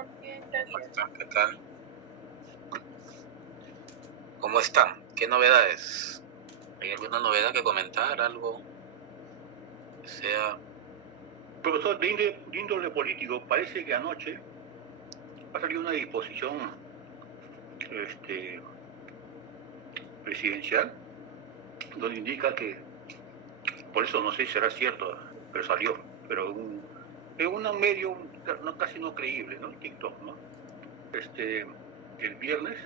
¿Cómo están? ¿Qué tal? ¿Cómo están? ¿Qué novedades? ¿Hay alguna novedad que comentar? ¿Algo que sea? Profesor, de índole político, parece que anoche ha salido una disposición presidencial donde indica que, por eso no sé si será cierto, pero salió, pero en un medio casi no creíble, ¿no? TikTok, ¿no? El viernes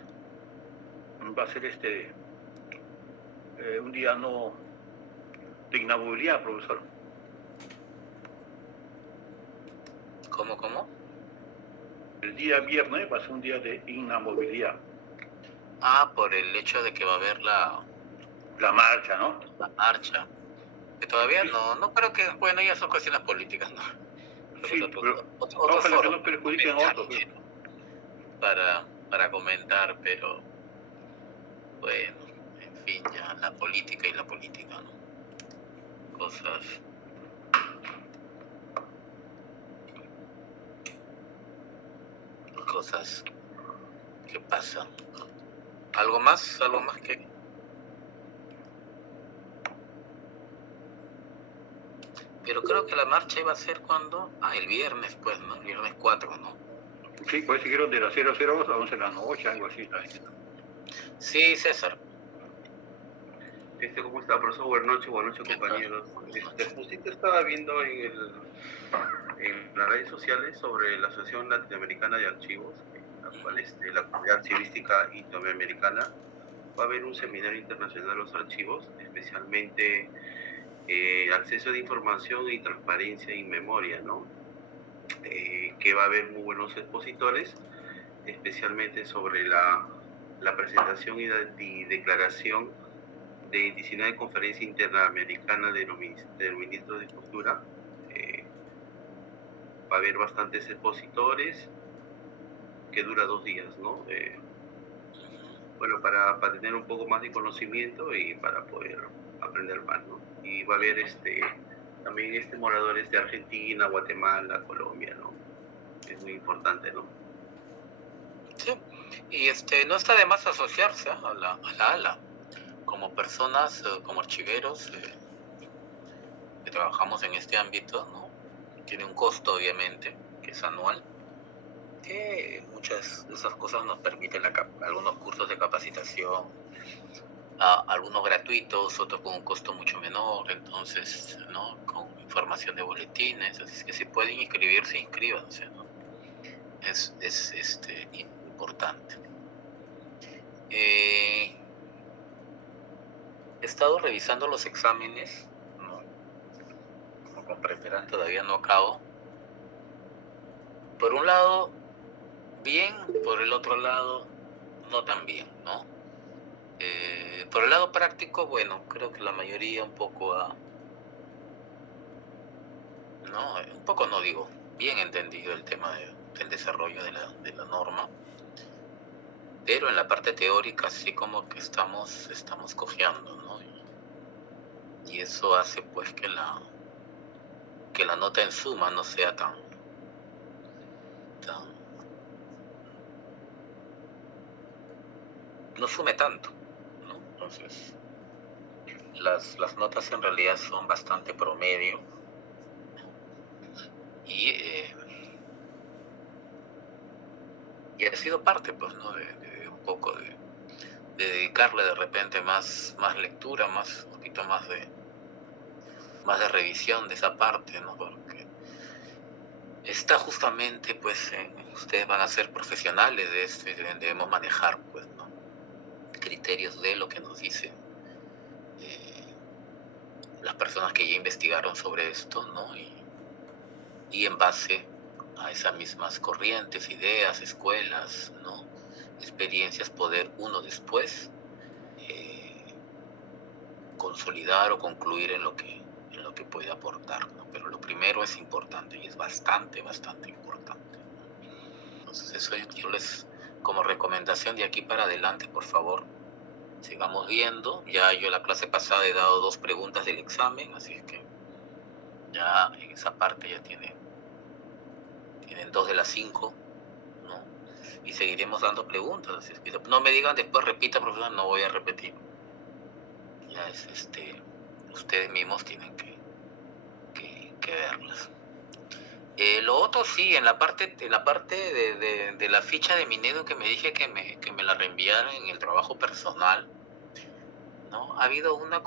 va a ser un día no de inamovilidad, profesor. ¿Cómo? El día viernes va a ser un día de inamovilidad. Ah, por el hecho de que va a haber la marcha, ¿no? La marcha. Que todavía sí. No creo que, bueno, ya son cuestiones políticas, ¿no? Sí, pero otro foro que no perjudiquen a otros. Para comentar, pero bueno, en fin, ya la política, ¿no? Cosas que pasan. ¿Algo más que? Pero creo que la marcha iba a ser cuando, el viernes, pues, ¿no? El viernes 4, ¿no? Sí, pues siguieron de las 00 a 11 de la noche, algo así, está diciendo. Sí, César. ¿Cómo está, profesor? Buenas noches, compañeros. Justito estaba viendo en las redes sociales sobre la Asociación Latinoamericana de Archivos, la cual la Comunidad Archivística Iberoamericana va a haber un seminario internacional de los archivos, especialmente acceso de información y transparencia y memoria, ¿no? Que va a haber muy buenos expositores, especialmente sobre la presentación y declaración de 19 Conferencia Interamericana de los Ministros de Cultura. Va a haber bastantes expositores que dura 2 días, ¿no? Bueno, para tener un poco más de conocimiento y para poder aprender más, ¿no? Y va a haber también moradores de Argentina, Guatemala, Colombia, ¿no? Es muy importante, ¿no? Sí, y no está de más asociarse a la ALA como personas, como archiveros que trabajamos en este ámbito, ¿no? Tiene un costo, obviamente, que es anual, que muchas de esas cosas nos permiten algunos cursos de capacitación, algunos gratuitos, otros con un costo mucho menor, entonces, ¿no? Con información de boletines, así es que si pueden inscribirse, inscríbanse, ¿no? Es importante. He estado revisando los exámenes, ¿no? Como comprenderán, todavía no acabo. Por un lado, bien, por el otro lado, no tan bien, ¿no? Por el lado práctico, bueno, creo que la mayoría un poco no digo, bien entendido el tema del desarrollo de la norma, pero en la parte teórica sí como que estamos cojeando, ¿no? Y eso hace pues que la nota en suma no sea tan no sume tanto, ¿no? Entonces las notas en realidad son bastante promedio y ha sido parte, pues, ¿no? de un poco de dedicarle de repente más lectura, un poquito más de revisión de esa parte, ¿no? Porque está justamente, pues, ustedes van a ser profesionales de esto y debemos manejar, pues, ¿no? Criterios de lo que nos dicen las personas que ya investigaron sobre esto, ¿no? Y en base a esas mismas corrientes, ideas, escuelas, ¿no? Experiencias, poder uno después consolidar o concluir en lo que puede aportar, ¿no? Pero lo primero es importante y es bastante importante. Entonces eso yo les, como recomendación de aquí para adelante, por favor, sigamos viendo. Ya yo la clase pasada he dado 2 preguntas del examen, así es que ya en esa parte ya tienen 2 de las 5 y seguiremos dando preguntas. Así es que no me digan después, repita, profesor, no voy a repetir. Ya es ustedes mismos tienen que verlas. Lo otro sí, en la parte de la ficha de Minedo que me dije que me la reenviaran en el trabajo personal, ¿no? Ha habido una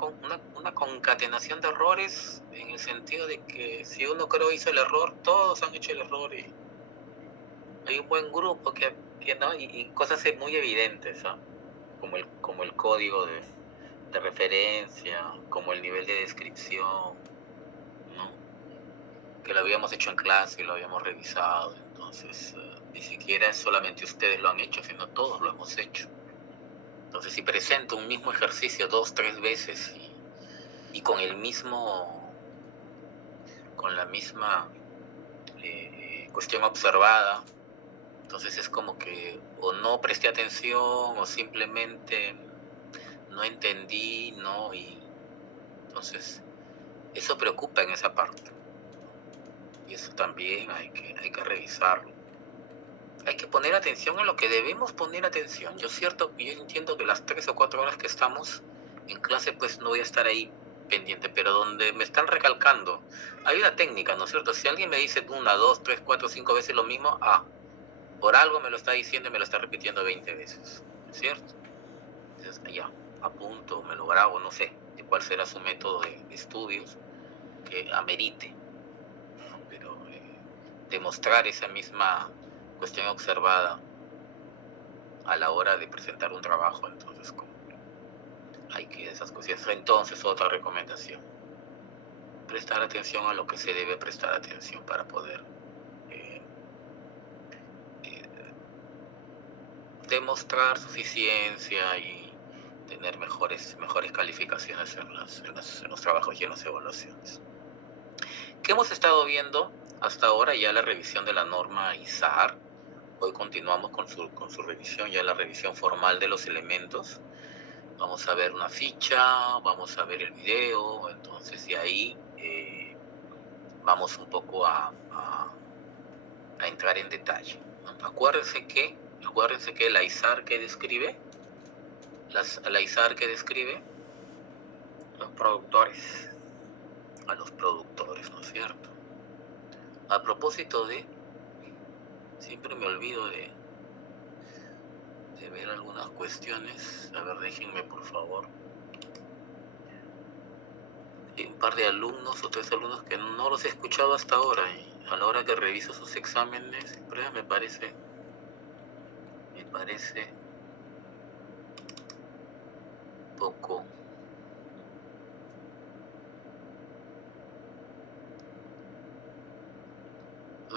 concatenación de errores en el sentido de que si uno creo hizo el error, todos han hecho el error y hay un buen grupo que ¿no? Y cosas muy evidentes, ¿no? Como el código de referencia, como el nivel de descripción, ¿no? Que lo habíamos hecho en clase y lo habíamos revisado, entonces ni siquiera solamente ustedes lo han hecho, sino todos lo hemos hecho. Entonces si presento un mismo ejercicio 2, 3 veces y con la misma cuestión observada, entonces es como que o no presté atención o simplemente no entendí, ¿no? Y entonces eso preocupa en esa parte. Y eso también hay que revisarlo. Hay que poner atención en lo que debemos poner atención. Yo entiendo que las 3 o 4 horas que estamos en clase, pues no voy a estar ahí pendiente, pero donde me están recalcando, hay una técnica, ¿no es cierto? Si alguien me dice 1, 2, 3, 4, 5 veces lo mismo, por algo me lo está diciendo y me lo está repitiendo 20 veces, ¿cierto? Entonces ya, apunto, me lo grabo, no sé de cuál será su método de estudios que amerite, ¿no? Pero demostrar esa misma cuestión observada a la hora de presentar un trabajo, entonces hay que esas cosas. Entonces, otra recomendación, prestar atención a lo que se debe prestar atención para poder demostrar suficiencia y tener mejores calificaciones en los trabajos y en las evaluaciones. ¿Qué hemos estado viendo hasta ahora? Ya la revisión de la norma ISAR. Hoy continuamos con su revisión, ya la revisión formal de los elementos. Vamos a ver una ficha, vamos a ver el video, entonces de ahí vamos un poco a entrar en detalle. Acuérdense que la ISAR que describe, los productores, a los productores, ¿no es cierto? A propósito de, siempre me olvido de ver algunas cuestiones. A ver, déjenme por favor. Hay un par de alumnos o 3 alumnos que no los he escuchado hasta ahora y a la hora que reviso sus exámenes siempre me parece poco.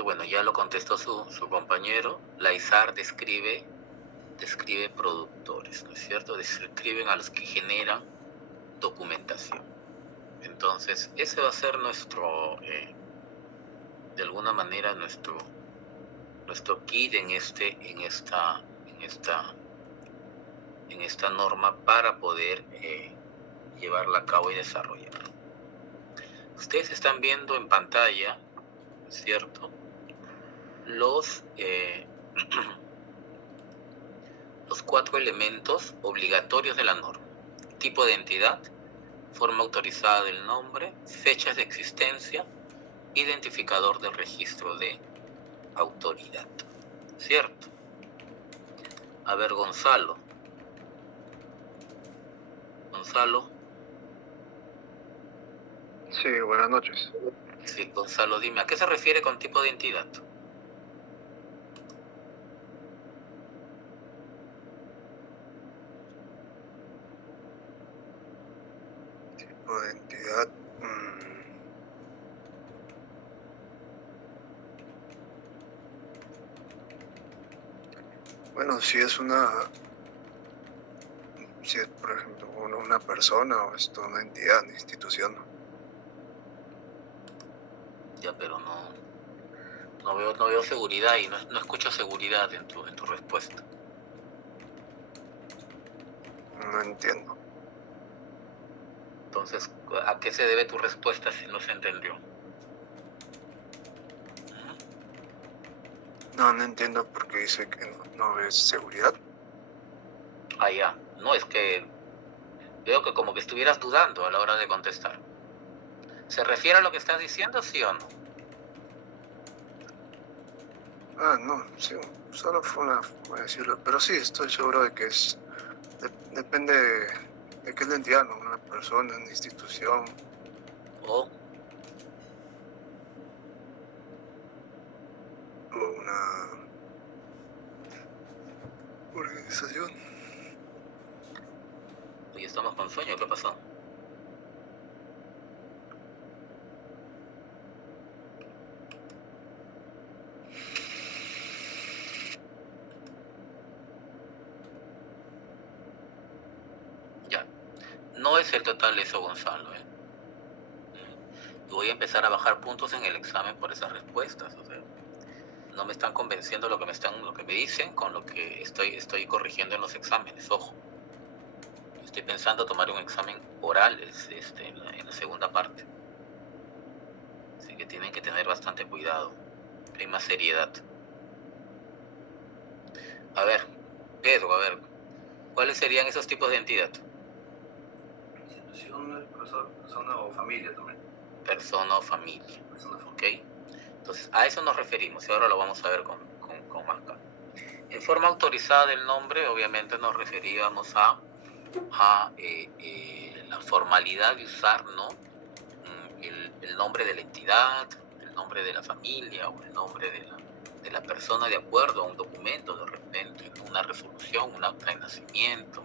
Bueno, ya lo contestó su compañero. La ISAR describe productores, ¿no es cierto? Describen a los que generan documentación. Entonces, ese va a ser nuestro, de alguna manera, nuestro kit en esta norma para poder llevarla a cabo y desarrollarla. Ustedes están viendo en pantalla, ¿cierto?, los 4 elementos obligatorios de la norma: tipo de entidad, forma autorizada del nombre, fechas de existencia, identificador del registro de autoridad, ¿cierto? A ver, Gonzalo. Sí, buenas noches. Sí, Gonzalo, dime, ¿a qué se refiere con tipo de entidad? Tipo de entidad. Bueno, si es por ejemplo una persona o es toda una entidad, una institución. Ya, pero no veo seguridad y no escucho seguridad en tu respuesta. No entiendo. Entonces, ¿a qué se debe tu respuesta si no se entendió? No entiendo por qué dice que no es seguridad. Ah, ya. No, es que veo que como que estuvieras dudando a la hora de contestar. ¿Se refiere a lo que estás diciendo, sí o no? No, sí, solo fue una forma de decirlo. Pero sí, estoy seguro de que es... depende de qué es la entidad, ¿no? Una persona, una institución. O O una organización. hoy estamos con sueño, ¿qué pasó? Ya. No es el total eso, Gonzalo, ¿eh? Y voy a empezar a bajar puntos en el examen por esas respuestas, o sea, no me están convenciendo lo que me dicen con lo que estoy corrigiendo en los exámenes, ojo. Estoy pensando tomar un examen oral en la segunda parte. Así que tienen que tener bastante cuidado. Hay más seriedad. A ver, Pedro, ¿cuáles serían esos tipos de entidad? Institución, persona o familia también. Persona o familia, Persona o familia. ¿ok? Entonces, a eso nos referimos y ahora lo vamos a ver con más calma. En forma autorizada del nombre, obviamente nos referíamos a la formalidad de usar, ¿no? El nombre de la entidad, el nombre de la familia o el nombre de la persona de acuerdo a un documento, de repente, ¿no? Una resolución, un acta de nacimiento,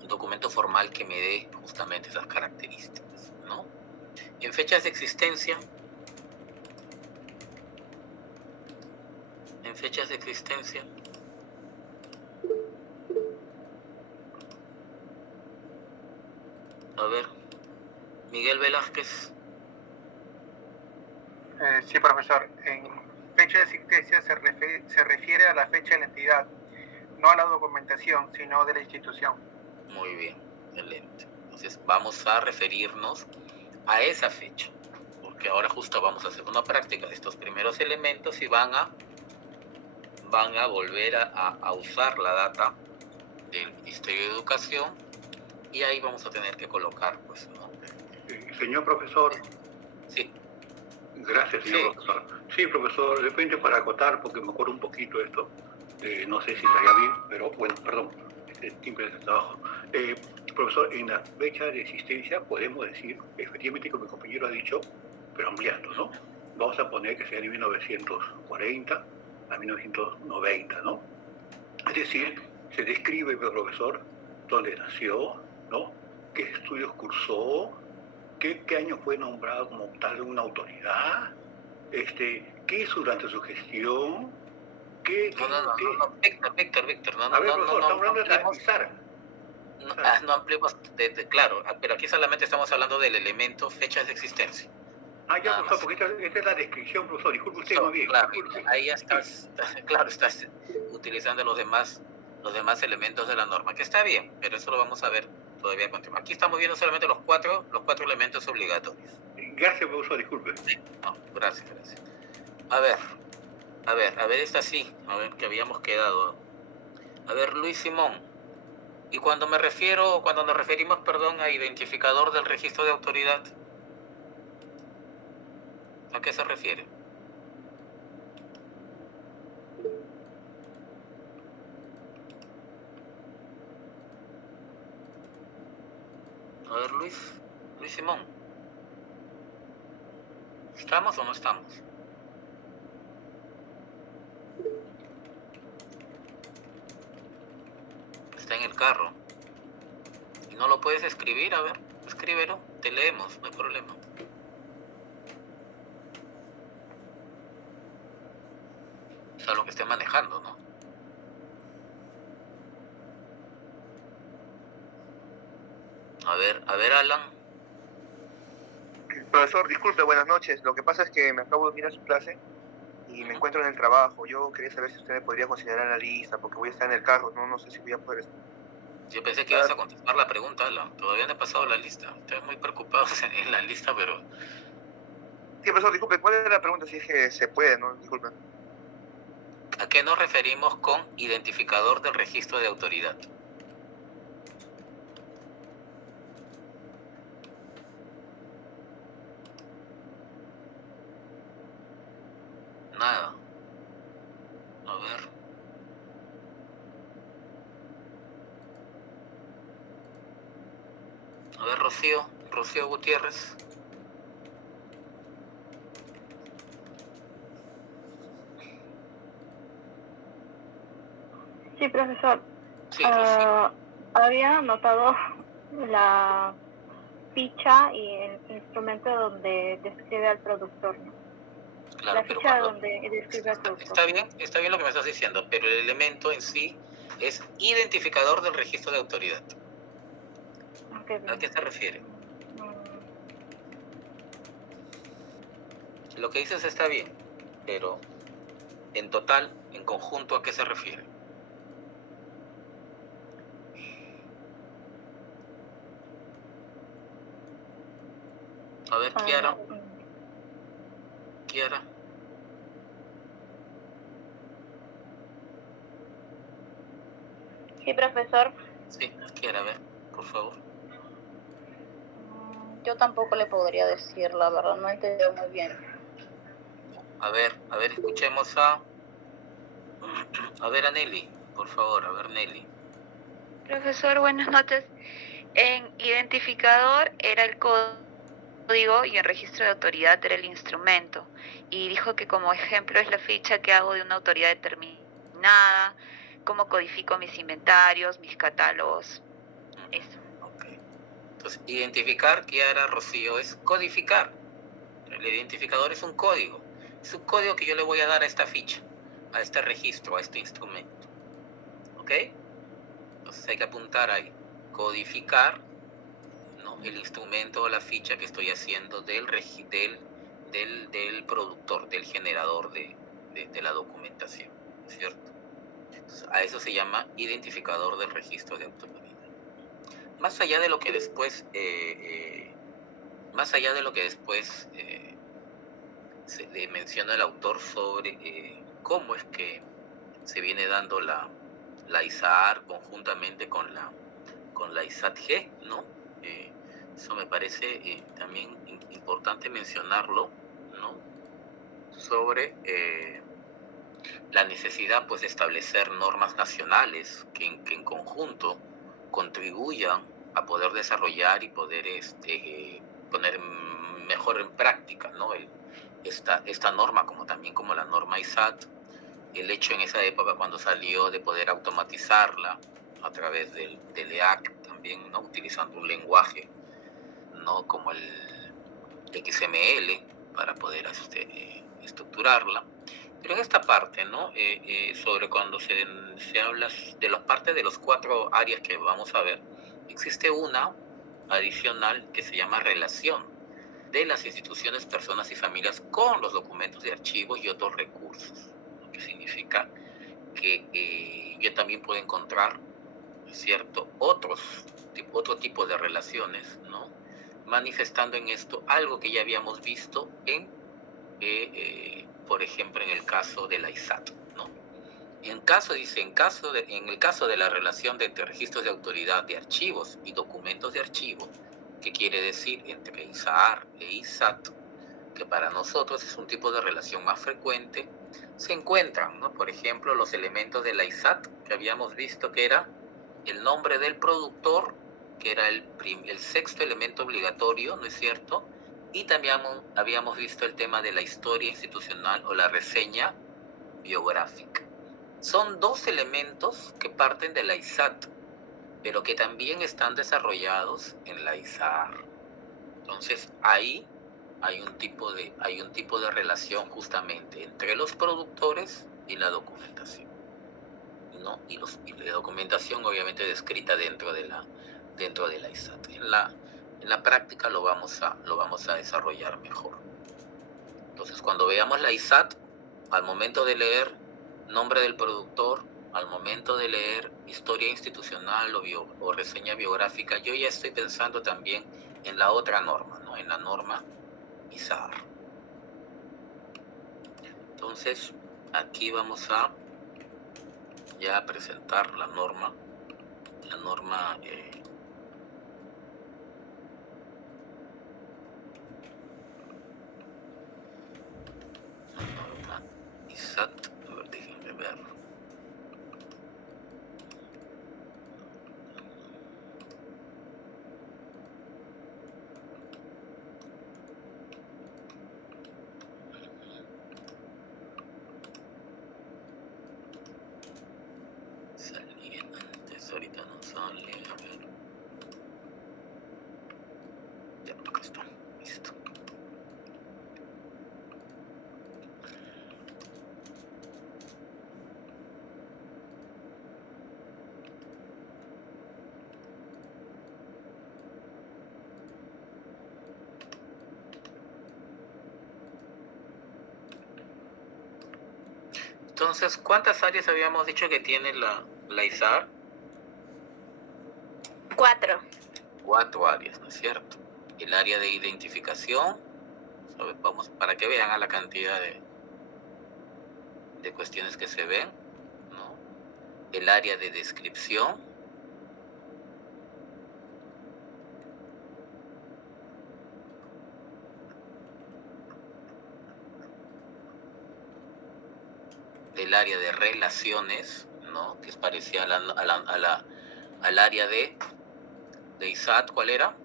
un documento formal que me dé justamente esas características, ¿no? En fechas de existencia, a ver, Miguel Velázquez. Sí, profesor. En fecha de existencia se refiere a la fecha de la entidad, no a la documentación, sino de la institución. Muy bien, excelente. Entonces vamos a referirnos a esa fecha, porque ahora justo vamos a hacer una práctica de estos primeros elementos y van a volver a usar la data del Ministerio de Educación y ahí vamos a tener que colocar, pues, ¿no? Señor profesor. Sí. Gracias, señor profesor. Sí, profesor, de repente para acotar, porque me acuerdo un poquito esto, no sé si estaría bien, pero bueno, perdón, simple de trabajo. Profesor, en la fecha de existencia podemos decir, efectivamente, como mi compañero ha dicho, pero ampliando, ¿no? Vamos a poner que sea de 1940 a 1990, ¿no? Es decir, se describe, profesor, dónde nació, ¿no? Qué estudios cursó, qué año fue nombrado como tal una autoridad, qué hizo durante su gestión, No, Víctor, no, a ver, profesor, estamos hablando de ampliemos. analizar. No ampliemos, claro, pero aquí solamente estamos hablando del elemento fechas de existencia. Ya, profesor, porque esta es la descripción, profesor, disculpe usted más bien. Claro, ahí ya estás, claro, estás utilizando los demás elementos de la norma, que está bien, pero eso lo vamos a ver todavía a continuación. Aquí estamos viendo solamente los cuatro elementos obligatorios. Gracias, profesor, disculpe. Sí, no, gracias. A ver, esta sí, a ver, que habíamos quedado. A ver, Luis Simón. Y cuando nos referimos, a identificador del registro de autoridad, ¿a qué se refiere? A ver, Luis Simón. ¿Estamos o no estamos? Está en el carro. Y no lo puedes escribir, a ver, escríbelo, te leemos, no hay problema. Salvo que esté manejando, ¿no? A ver, Alan. Profesor, disculpe, buenas noches. Lo que pasa es que me acabo de unir a su clase y me encuentro en el trabajo. Yo quería saber si usted me podría considerar en la lista, porque voy a estar en el carro. No sé si voy a poder estar. Yo pensé que ibas a contestar la pregunta, Alan. Todavía no he pasado la lista. Estoy muy preocupado en la lista, pero... Sí, profesor, disculpe, ¿cuál era la pregunta? Si es que se puede, ¿no? Disculpe. ¿A qué nos referimos con identificador del registro de autoridad? Nada. A ver. A ver, Rocío Gutiérrez. Sí, profesor. Sí, Rocío. Había anotado la ficha y el instrumento donde describe al productor, ¿no? Claro, La pero ficha cuando donde describe al productor. está bien lo que me estás diciendo, pero el elemento en sí es identificador del registro de autoridad. Okay, ¿A qué se refiere? mm, Lo que dices está bien, pero en total, en conjunto, ¿a qué se refiere? A ver, Kiara. Sí, profesor. Sí, Kiara, a ver, por favor. Yo tampoco le podría decir, la verdad, no entendí muy bien. A ver, escuchemos a ver a Nelly, por favor, a ver Nelly. Profesor, buenas noches. En identificador era el código y en registro de autoridad era el instrumento. Y dijo que como ejemplo es la ficha que hago de una autoridad determinada, cómo codifico mis inventarios, mis catálogos, eso. Okay. Entonces, identificar, Kiara, Rocío, es codificar. El identificador es un código. Es un código que yo le voy a dar a esta ficha, a este registro, a este instrumento. ¿Ok? Entonces hay que apuntar ahí. Codificar, ¿no?, el instrumento o la ficha que estoy haciendo del productor, del generador de la documentación, ¿cierto? Entonces, a eso se llama identificador del registro de autoridad. Más allá de lo que después, se le menciona el autor sobre cómo es que se viene dando la ISAAR conjuntamente con la ISAT-G, ¿no? Eso me parece también importante mencionarlo, ¿no? Sobre la necesidad, pues, de establecer normas nacionales que en conjunto contribuyan a poder desarrollar y poder poner mejor en práctica, ¿no?, esta norma, como también como la norma ISAT. El hecho en esa época cuando salió de poder automatizarla a través del EAC también, ¿no?, utilizando un lenguaje, ¿no?, como el XML para poder estructurarla. Pero en esta parte, ¿no?, sobre cuando se habla de las partes de los 4 áreas que vamos a ver, existe una adicional que se llama relación de las instituciones, personas y familias con los documentos de archivos y otros recursos, lo que significa que yo también puedo encontrar, ¿cierto?, otro tipo de relaciones, ¿no?, manifestando en esto algo que ya habíamos visto por ejemplo, en el caso de la ISAT, ¿no? En el caso de la relación entre registros de autoridad de archivos y documentos de archivo, que quiere decir entre ISAAR e ISAT, que para nosotros es un tipo de relación más frecuente, se encuentran, ¿no?, por ejemplo, los elementos de la ISAT que habíamos visto, que era el nombre del productor, que era el 6º elemento obligatorio, ¿no es cierto? Y también habíamos visto el tema de la historia institucional o la reseña biográfica. Son 2 elementos que parten de la ISAT, pero que también están desarrollados en la ISAAR. Entonces, ahí hay un tipo de relación justamente entre los productores y la documentación, ¿no? Y la documentación obviamente descrita dentro de la ISAT. En la práctica lo vamos a desarrollar mejor. Entonces, cuando veamos la ISAT, al momento de leer nombre del productor, al momento de leer historia institucional o reseña biográfica, yo ya estoy pensando también en la otra norma, ¿no?, en la norma ISAAR. Entonces, aquí vamos a ya presentar la norma ISAT, a ver, déjenme ver. Salía antes, ahorita no sale, a ver. Ya, acá está, listo. Entonces, ¿cuántas áreas habíamos dicho que tiene la ISAR? 4. 4 áreas, ¿no es cierto? El área de identificación, ¿sabes? Vamos, para que vean a la cantidad de cuestiones que se ven, ¿no? El área de descripción, el área de relaciones, ¿no? Que es parecida al área de ISAT, ¿cuál era?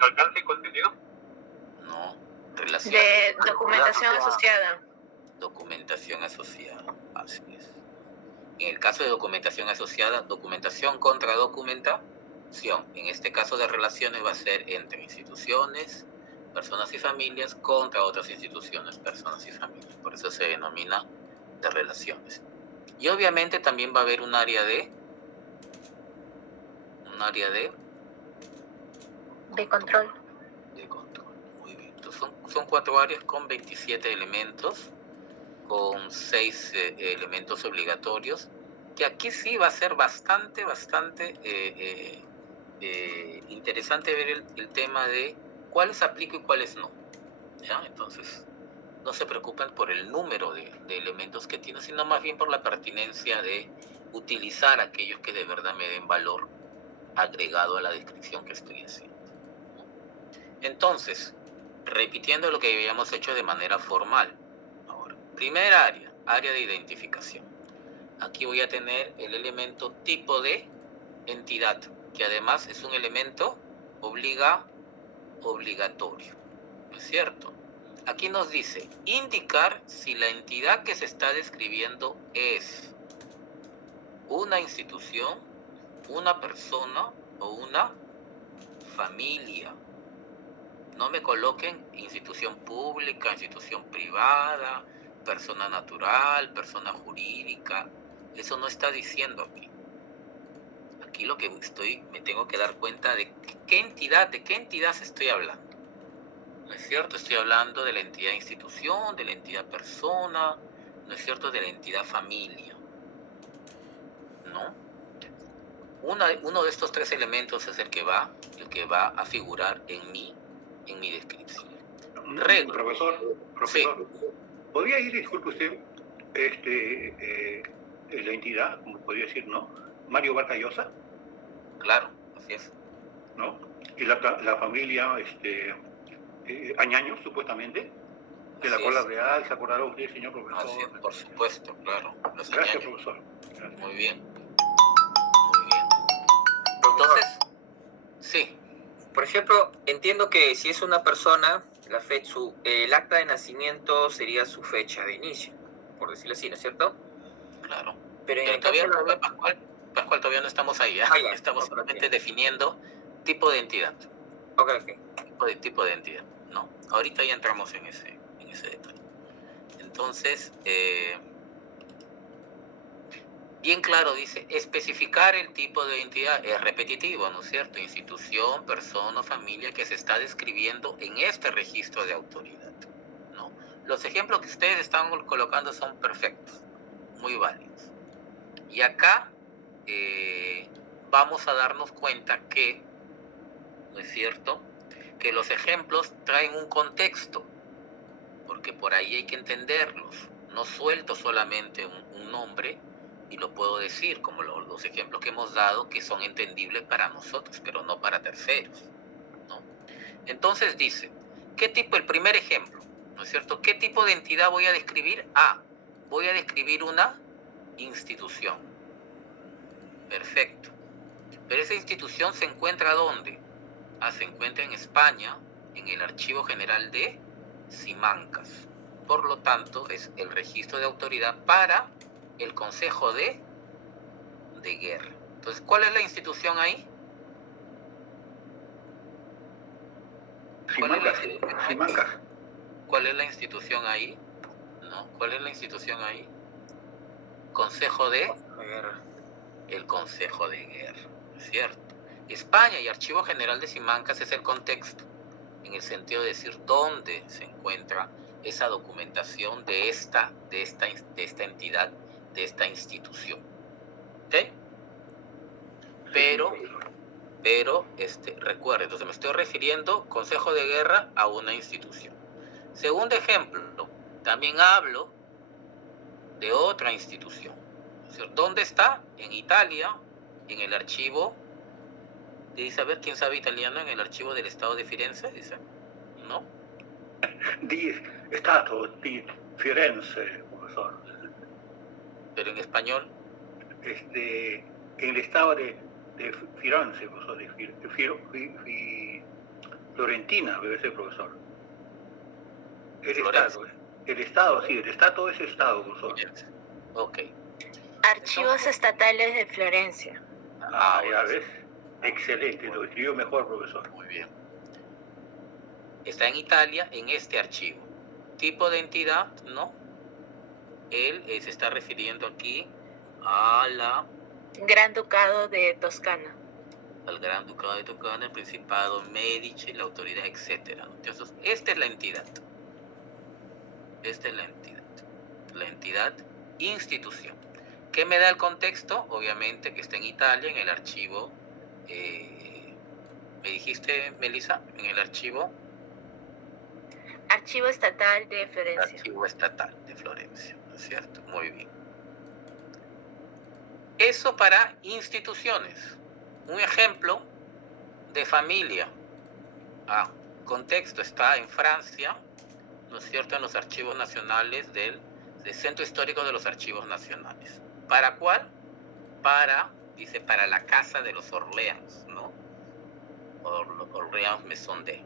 ¿Alcance y contenido? No, relaciones. De documentación asociada. Documentación asociada, así es. En el caso de documentación asociada, documentación contra documentación. En este caso de relaciones va a ser entre instituciones, personas y familias contra otras instituciones, personas y familias. Por eso se denomina de relaciones. Y obviamente también va a haber un área de control. De control. Muy bien. Entonces son 4 áreas con 27 elementos, con 6 elementos obligatorios, que aquí sí va a ser bastante interesante ver el tema de cuáles aplico y cuáles no. ¿Ya? Entonces, no se preocupen por el número de elementos que tiene, sino más bien por la pertinencia de utilizar aquellos que de verdad me den valor agregado a la descripción que estoy haciendo. Entonces, repitiendo lo que habíamos hecho de manera formal. Ahora, primera área de identificación. Aquí voy a tener el elemento tipo de entidad, que además es un elemento obligatorio, ¿no es cierto? Aquí nos dice indicar si la entidad que se está describiendo es una institución, una persona o una familia. No me coloquen institución pública, institución privada, persona natural, persona jurídica. Eso no está diciendo aquí. Aquí lo que me tengo que dar cuenta de de qué entidad estoy hablando. ¿No es cierto? Estoy hablando de la entidad institución, de la entidad persona, ¿no es cierto? De la entidad familia. ¿No? Uno de estos 3 elementos es el que va a figurar en mi descripción. Profesor, Sí. ¿podría ir, disculpe usted, la entidad, como podría decir, ¿no? Mario Vargas Llosa, Claro, así es. ¿no? Y la familia Añaño, supuestamente, de la Así cola es. real, ¿se acordará usted, señor profesor? Así es, por supuesto, claro. Los Gracias, añaños. profesor. Gracias. Muy bien. Muy bien. Entonces, sí. Por ejemplo, entiendo que si es una persona, el acta de nacimiento sería su fecha de inicio, por decirlo así, ¿no es cierto? Claro. Pero en Pero el caso de todavía, Pascual, todavía no estamos ahí, ¿eh? ya. Estamos Ok. solamente definiendo tipo de entidad. Ok. Tipo de entidad, ¿no? Ahorita ya entramos en ese detalle. Entonces, bien claro, dice, especificar el tipo de entidad es repetitivo, ¿no es cierto? Institución, persona, familia que se está describiendo en este registro de autoridad, ¿no? Los ejemplos que ustedes están colocando son perfectos, muy válidos. Y acá vamos a darnos cuenta que, ¿no es cierto?, que los ejemplos traen un contexto, porque por ahí hay que entenderlos, No suelto solamente un nombre y lo puedo decir, como los ejemplos que hemos dado, que son entendibles para nosotros, pero no para terceros, ¿no? Entonces dice, ¿qué tipo? El primer ejemplo, ¿no es cierto? ¿Qué tipo de entidad voy a describir? Voy a describir una institución. Perfecto. Pero esa institución se encuentra ¿dónde? Se encuentra en España, en el Archivo General de Simancas. Por lo tanto, es el registro de autoridad para el Consejo de Guerra. Entonces, ¿cuál es la institución ahí? Simancas. ¿Cuál es la institución ahí? ¿No? ¿Cuál es la institución ahí? Consejo de Guerra. El Consejo de Guerra, ¿cierto? España y Archivo General de Simancas es el contexto, en el sentido de decir dónde se encuentra esa documentación de esta entidad, de esta institución. ¿Ok? Pero recuerde, entonces me estoy refiriendo, Consejo de Guerra, a una institución. Segundo ejemplo, también hablo de otra institución. ¿Dónde está? En Italia, en el archivo. Dice, a ver, ¿quién sabe italiano? En el archivo del Estado de Firenze, dice. ¿No? Di Stato di Firenze, profesor. Pero en español. En el estado de Firenze, profesor, Florentina, debe ser, profesor. El estado, sí, el estado es estado, profesor. Ok. Archivos estatales de Florencia. Ya ves. Excelente, lo escribió mejor, profesor. Muy bien. Está en Italia, en este archivo. Tipo de entidad, ¿no? Él se está refiriendo aquí a la... Gran Ducado de Toscana. Al Gran Ducado de Toscana, el Principado Medici, la autoridad, etc. Entonces, esta es la entidad. Esta es la entidad. La entidad institución. ¿Qué me da el contexto? Obviamente que está en Italia, en el archivo... ¿me dijiste, Melissa? En el archivo... Archivo Estatal de Florencia. Archivo Estatal de Florencia, ¿no es cierto? Muy bien. Eso para instituciones. Un ejemplo de familia. Contexto, está en Francia, ¿no es cierto? En los archivos nacionales del Centro Histórico de los Archivos Nacionales. ¿Para cuál? Dice, para la Casa de los Orleans, ¿no? Orleans Maison de,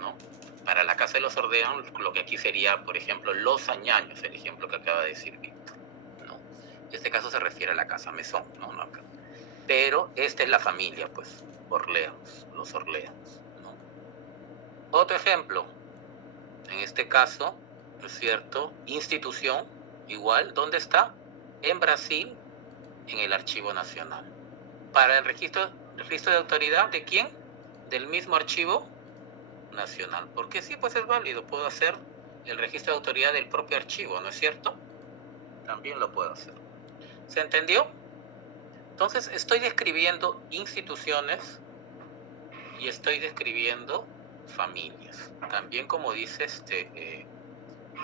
¿no? Para la Casa de los Orleans, lo que aquí sería, por ejemplo, Los Añaños, el ejemplo que acaba de decir Víctor, ¿no? En este caso se refiere a la Casa Maison, ¿no? No acá. Pero esta es la familia, pues, Orleans, los Orleans, ¿no? Otro ejemplo, en este caso, ¿no es cierto? Institución, igual, ¿dónde está? En Brasil, en el Archivo Nacional. Para el registro de autoridad, ¿de quién? Del mismo Archivo Nacional. Porque sí, pues es válido, puedo hacer el registro de autoridad del propio archivo, ¿no es cierto? También lo puedo hacer. ¿Se entendió? Entonces, estoy describiendo instituciones y estoy describiendo familias. También, como dice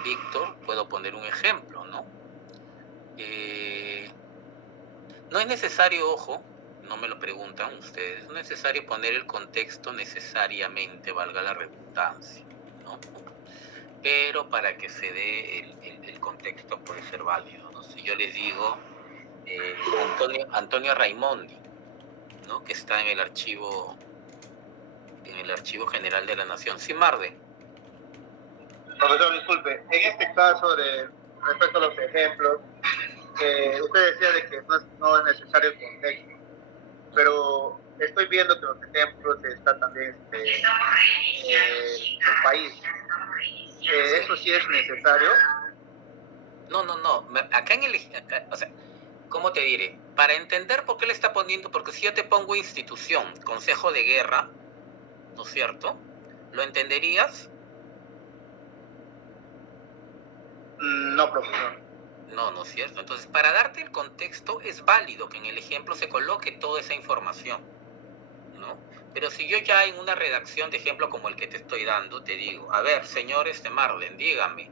Víctor, puedo poner un ejemplo, ¿no? No es necesario, ojo, no me lo preguntan ustedes, no es necesario poner el contexto necesariamente, valga la redundancia, ¿no? Pero para que se dé el contexto puede ser válido, ¿no? Si yo les digo Antonio Raimondi, ¿no? Que está en el Archivo General de la Nación. Simarde. Profesor, disculpe, en este caso respecto a los ejemplos, usted decía de que no es necesario el contexto, pero estoy viendo que los ejemplos está también el país. ¿Eso sí es necesario? No. Acá o sea, ¿cómo te diré? Para entender por qué le está poniendo, porque si yo te pongo institución, Consejo de Guerra, ¿no es cierto? ¿Lo entenderías? No, profesor. No es cierto. Entonces, para darte el contexto, es válido que en el ejemplo se coloque toda esa información, ¿no? Pero si yo ya en una redacción de ejemplo como el que te estoy dando, te digo, a ver, señor Marlen, dígame,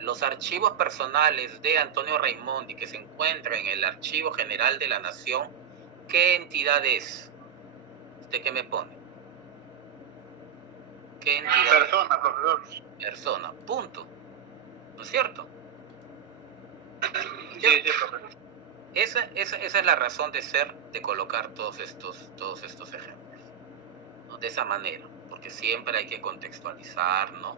los archivos personales de Antonio Raimondi que se encuentran en el Archivo General de la Nación, ¿qué entidad es? ¿Usted qué me pone? ¿Qué entidad? Persona, profesor. Persona, punto. ¿No es cierto? Sí, sí, profesor. Esa es la razón de ser de colocar todos estos ejemplos, ¿no? De esa manera, porque siempre hay que contextualizar, ¿no?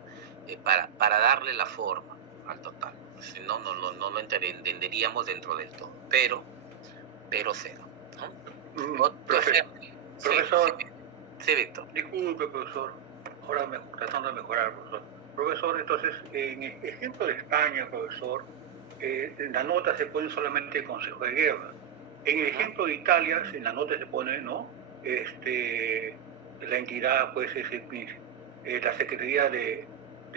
Para darle la forma al total. Si no, no lo entenderíamos dentro del todo. Pero cero, ¿no? Otro ejemplo. Profesor. Sí, Víctor. Disculpe, profesor. Ahora tratando de mejorar, profesor. Profesor, entonces, en el ejemplo de España, profesor, en la nota se pone solamente el Consejo de Guerra. En el ejemplo de Italia, en la nota se pone, ¿no? La entidad, pues, la Secretaría de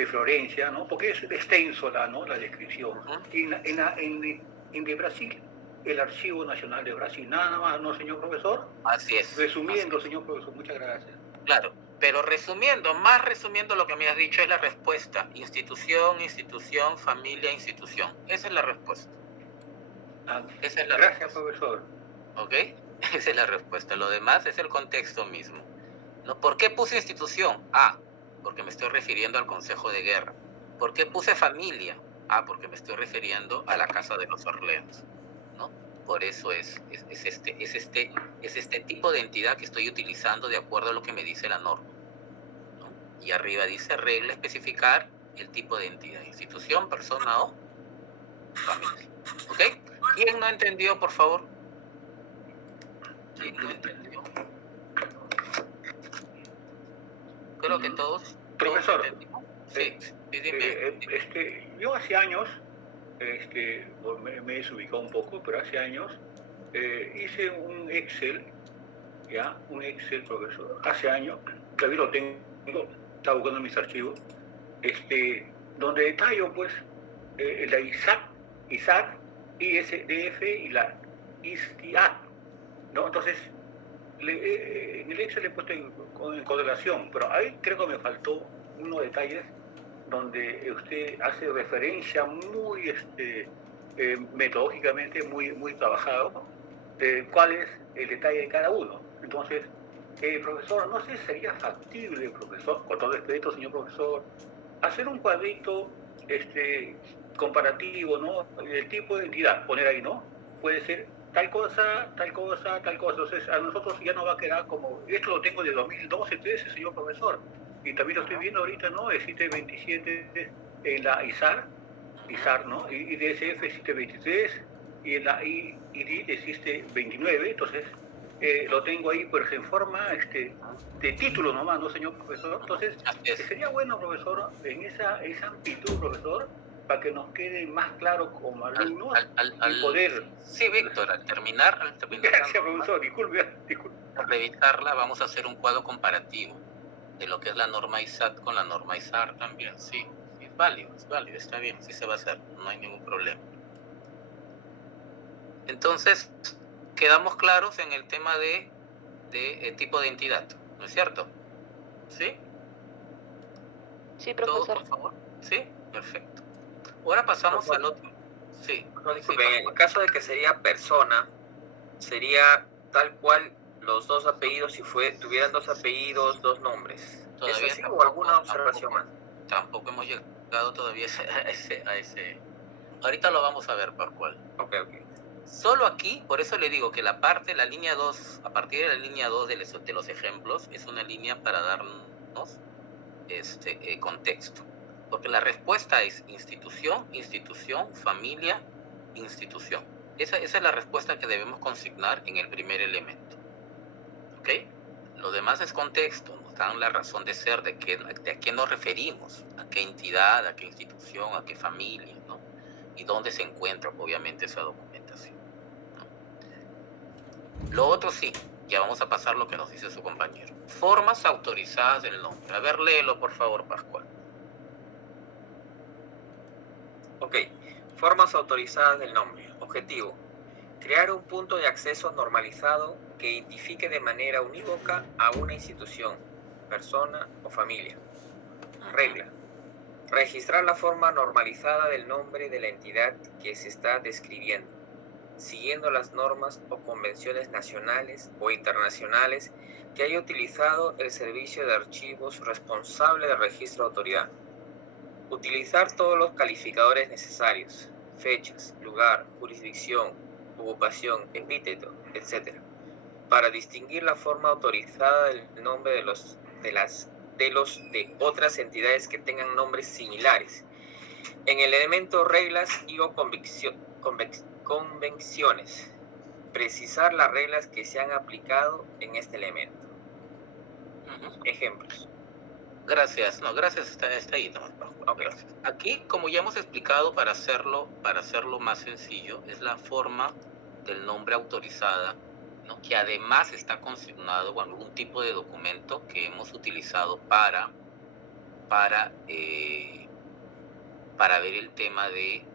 Florencia, ¿no? Porque es extenso la descripción. En de Brasil, el Archivo Nacional de Brasil, nada más, ¿no, señor profesor? Así es. Resumiendo, así es. Señor profesor, muchas gracias. Claro, pero resumiendo lo que me has dicho es la respuesta. Institución, familia, institución. Esa es la respuesta. Esa es la Gracias, respuesta. profesor. ¿Ok? Esa es la respuesta. Lo demás es el contexto mismo. ¿No? ¿Por qué puse institución? Porque me estoy refiriendo al Consejo de Guerra. ¿Por qué puse familia? Porque me estoy refiriendo a la Casa de los Orleans, ¿no? Por eso es este tipo de entidad que estoy utilizando de acuerdo a lo que me dice la norma, ¿no? Y arriba dice regla especificar el tipo de entidad, institución, persona o familia. ¿Ok? ¿Quién no entendió, por favor? ¿Quién no entendió? Creo que todos. Profesor, sí, dime. Yo hace años, me he desubicado un poco, pero hace años hice un Excel, profesor, hace años, todavía lo tengo, estaba buscando mis archivos, donde detallo, pues, la ISAC, ISDF y la ISTIAT, ¿no? Entonces, en el Excel le he puesto en correlación, pero ahí creo que me faltó unos detalles donde usted hace referencia muy metodológicamente, muy trabajado, de cuál es el detalle de cada uno. Entonces, profesor, no sé si sería factible, profesor, con todo respeto, señor profesor, hacer un cuadrito comparativo, ¿no? El tipo de entidad, poner ahí, ¿no? Puede ser tal cosa. Entonces, a nosotros ya nos va a quedar como, esto lo tengo de 2012-13, señor profesor. Y también lo estoy viendo ahorita, ¿no? Existe 27 en la ISAR, ¿no? Y DSF existe 23, y en la IDIT existe 29, entonces lo tengo ahí pues en forma de título nomás, ¿no, señor profesor? Entonces, sería bueno, profesor, en esa amplitud, profesor, para que nos quede más claro como alumnos y poder... Sí, Víctor, al terminar Gracias, profesor, disculpe. Al revisarla vamos a hacer un cuadro comparativo de lo que es la norma ISAT con la norma ISAR también, sí, es válido, está bien, sí se va a hacer, no hay ningún problema. Entonces, quedamos claros en el tema de tipo de entidad, ¿no es cierto? ¿Sí? Sí, profesor. ¿Todos, por favor? ¿Sí? Perfecto. Ahora pasamos al otro. Sí. No, disculpe, en el caso de que sería persona, sería tal cual los dos apellidos, si tuvieran dos apellidos, dos nombres. ¿Todavía ¿Es así o alguna observación más? Tampoco hemos llegado todavía a ese... Ahorita lo vamos a ver, Pascual. Ok. Solo aquí, por eso le digo que la línea 2, a partir de la línea 2 de los ejemplos, es una línea para darnos contexto. Porque la respuesta es institución, familia, institución. Esa es la respuesta que debemos consignar en el primer elemento. ¿Ok? Lo demás es contexto, nos dan la razón de ser, de a qué nos referimos, a qué entidad, a qué institución, a qué familia, ¿no? Y dónde se encuentra, obviamente, esa documentación, ¿no? Lo otro sí, ya vamos a pasar lo que nos dice su compañero. Formas autorizadas del nombre. A ver, léelo, por favor, Pascual. Ok, formas autorizadas del nombre. Objetivo: crear un punto de acceso normalizado que identifique de manera unívoca a una institución, persona o familia. Regla: Registrar la forma normalizada del nombre de la entidad que se está describiendo, siguiendo las normas o convenciones nacionales o internacionales que haya utilizado el servicio de archivos responsable del registro de autoridad. Utilizar todos los calificadores necesarios, fechas, lugar, jurisdicción, ocupación, epíteto, etc., para distinguir la forma autorizada del nombre de otras entidades que tengan nombres similares. En el elemento reglas y o convenciones, precisar las reglas que se han aplicado en este elemento. Ejemplos. Gracias, está ahí nomás. Okay. Gracias. Aquí, como ya hemos explicado, para hacerlo más sencillo, es la forma del nombre autorizada, ¿no? Que además está consignado con algún tipo de documento que hemos utilizado para ver el tema de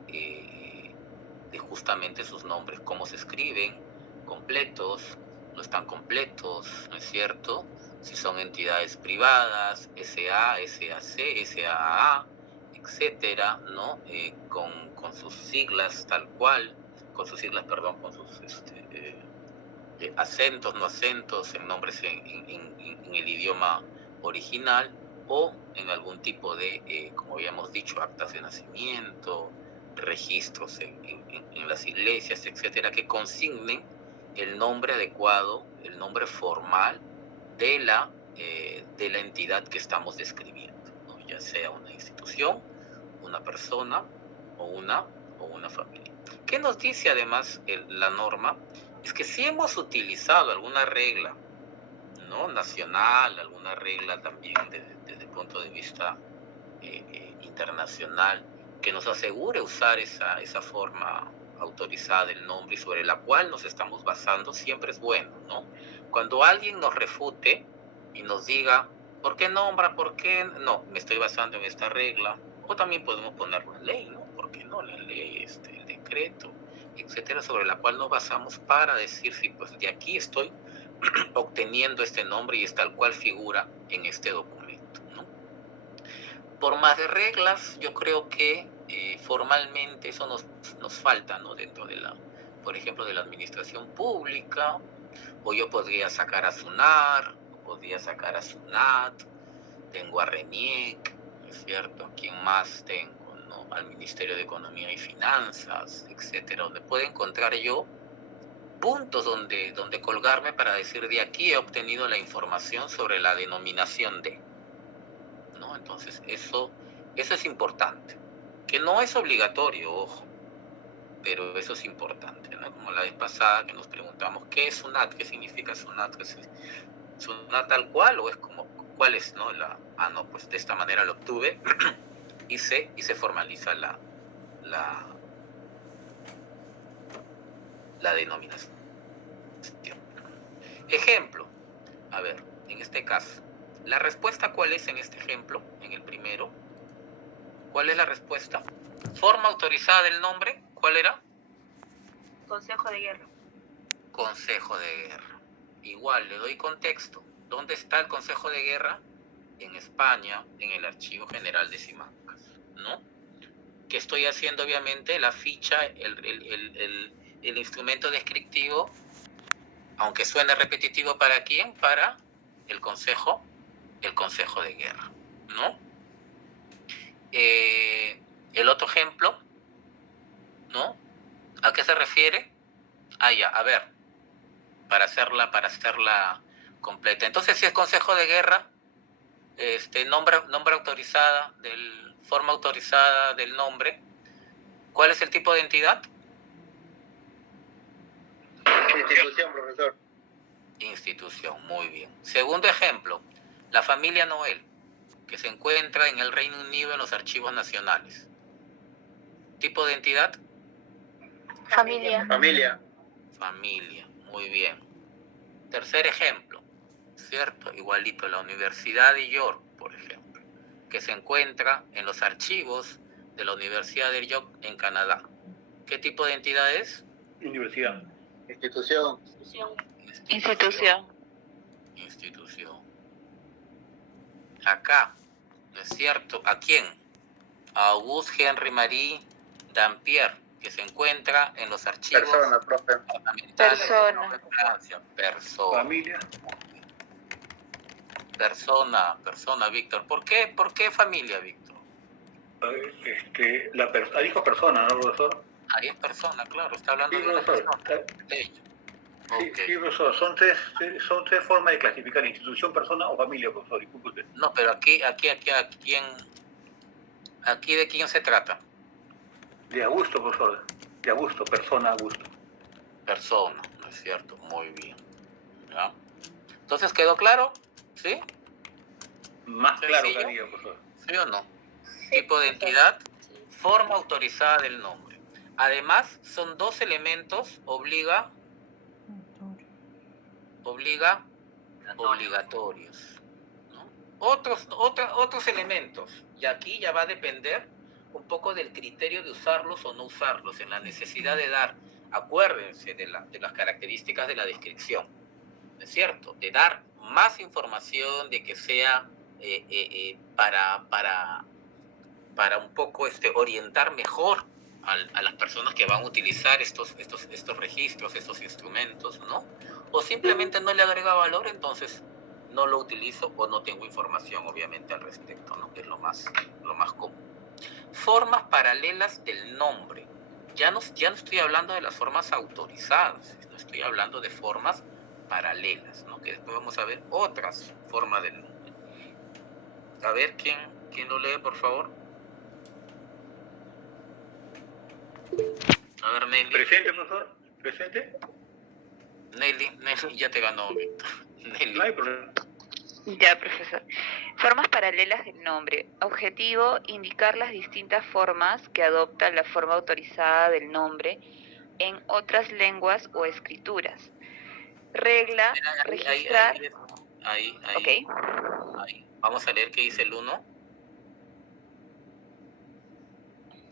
justamente sus nombres, cómo se escriben, completos, no están completos, ¿no es cierto? Si son entidades privadas, SA, SAC, SAA, etcétera, ¿no? Con sus siglas tal cual, con sus acentos, no acentos, en nombres en el idioma original, o en algún tipo de, como habíamos dicho, actas de nacimiento, registros en las iglesias, etcétera, que consignen el nombre adecuado, el nombre formal de la entidad que estamos describiendo, ¿no? Ya sea una institución, una persona o una familia. ¿Qué nos dice además la norma? Es que si hemos utilizado alguna regla, ¿no?, nacional, alguna regla también desde el punto de vista internacional, que nos asegure usar esa forma autorizada del nombre y sobre la cual nos estamos basando, siempre es bueno, ¿no? Cuando alguien nos refute y nos diga, ¿por qué nombra? ¿Por qué no? Me estoy basando en esta regla. O también podemos poner la ley, ¿no? ¿Por qué no? La ley, el decreto, etcétera, sobre la cual nos basamos para decir, sí, pues de aquí estoy obteniendo este nombre y es tal cual figura en este documento, ¿no? Por más de reglas, yo creo que formalmente eso nos falta, ¿no? Dentro de por ejemplo, de la administración pública, o yo podría sacar a SUNAR, o podría sacar a SUNAT, tengo a RENIEC, ¿es cierto? ¿Quién más tengo, no? Al Ministerio de Economía y Finanzas, etcétera, donde puedo encontrar yo puntos donde colgarme para decir, de aquí he obtenido la información sobre la denominación de, ¿no? Entonces, eso es importante, que no es obligatorio, ojo, pero eso es importante, ¿no? Como la vez pasada que nos preguntamos, ¿qué es SUNAT? ¿Qué significa SUNAT? ¿Es SUNAT tal cual o es como, cuál es, no? No, pues de esta manera lo obtuve y se formaliza la denominación. Ejemplo, a ver, en este caso, ¿la respuesta cuál es en este ejemplo? En el primero, ¿cuál es la respuesta? Forma autorizada del nombre, ¿cuál era? Consejo de Guerra. Consejo de Guerra. Igual, le doy contexto. ¿Dónde está el Consejo de Guerra? En España, en el Archivo General de Simancas, ¿no? Que estoy haciendo, obviamente, la ficha, el instrumento descriptivo, aunque suene repetitivo, ¿para quién? Para el Consejo de Guerra, ¿no? El otro ejemplo, ¿no? ¿A qué se refiere? Ya, a ver, para hacerla completa. Entonces, si es Consejo de Guerra, nombre autorizada, forma autorizada del nombre, ¿cuál es el tipo de entidad? Institución, profesor. Institución, muy bien. Segundo ejemplo, la familia Noel, que se encuentra en el Reino Unido en los archivos nacionales. ¿Tipo de entidad? Familia. Familia. Familia, muy bien. Tercer ejemplo, ¿cierto? Igualito, la Universidad de York, por ejemplo, que se encuentra en los archivos de la Universidad de York en Canadá. ¿Qué tipo de entidad es? Universidad. Institución. Institución. Institución. Acá, ¿no es cierto? ¿A quién? Auguste Henri Marie Dampier, que se encuentra en los archivos Persona, profe. gubernamentales de Persona. Francia. Persona. Familia. Persona, Víctor. ¿Por qué familia, Víctor? Dijo persona, ¿no, profesor? Ahí es persona, claro, está hablando Sí, de una profesor. persona. Ella. Sí, Ok. sí, profesor. Son tres formas de clasificar institución, persona o familia, profesor. Disculpe usted. No, pero aquí de quién se trata. De Augusto, profesor. De Augusto, persona Augusto. Persona, ¿no es cierto? Muy bien. ¿Ya? Entonces, ¿quedó claro? ¿Sí? Más claro ¿Sencillo? cada día, profesor. ¿Sí o no? Sí, Tipo de profesor. entidad, forma autorizada del nombre. Además, son dos elementos obligatorios, ¿no? Otros elementos, y aquí ya va a depender un poco del criterio de usarlos o no usarlos, en la necesidad de dar, acuérdense de las características de la descripción, ¿no es cierto? De dar más información, de que sea para un poco orientar mejor a las personas que van a utilizar estos registros, estos instrumentos, ¿no? O simplemente no le agrega valor, entonces no lo utilizo o no tengo información, obviamente, al respecto, ¿no? Que es lo más común. Formas paralelas del nombre. Ya no estoy hablando de las formas autorizadas, no estoy hablando de formas paralelas, ¿no? Que después vamos a ver otras formas del nombre. A ver, ¿quién lo lee, por favor? A ver, Nelly. ¿Presente, profesor? ¿Presente? Nelly, ya te ganó, Víctor. Nelly. No hay problema. Ya, profesor. Formas paralelas del nombre. Objetivo, indicar las distintas formas que adopta la forma autorizada del nombre en otras lenguas o escrituras. Regla, registrar. Ahí. Ok. Vamos a leer qué dice el 1.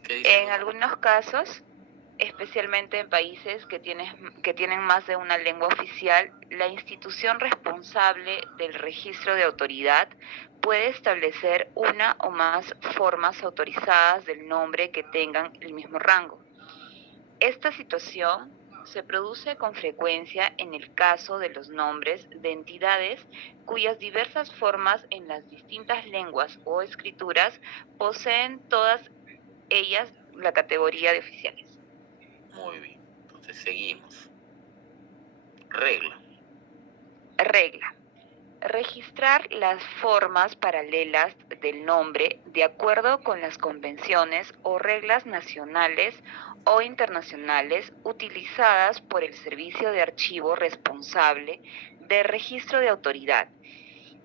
¿Qué dice el En 1? algunos casos, especialmente en países que tienen más de una lengua oficial, la institución responsable del registro de autoridad puede establecer una o más formas autorizadas del nombre que tengan el mismo rango. Esta situación se produce con frecuencia en el caso de los nombres de entidades cuyas diversas formas en las distintas lenguas o escrituras poseen todas ellas la categoría de oficiales. Muy bien. Entonces seguimos. Regla. Registrar las formas paralelas del nombre de acuerdo con las convenciones o reglas nacionales o internacionales utilizadas por el servicio de archivo responsable de registro de autoridad,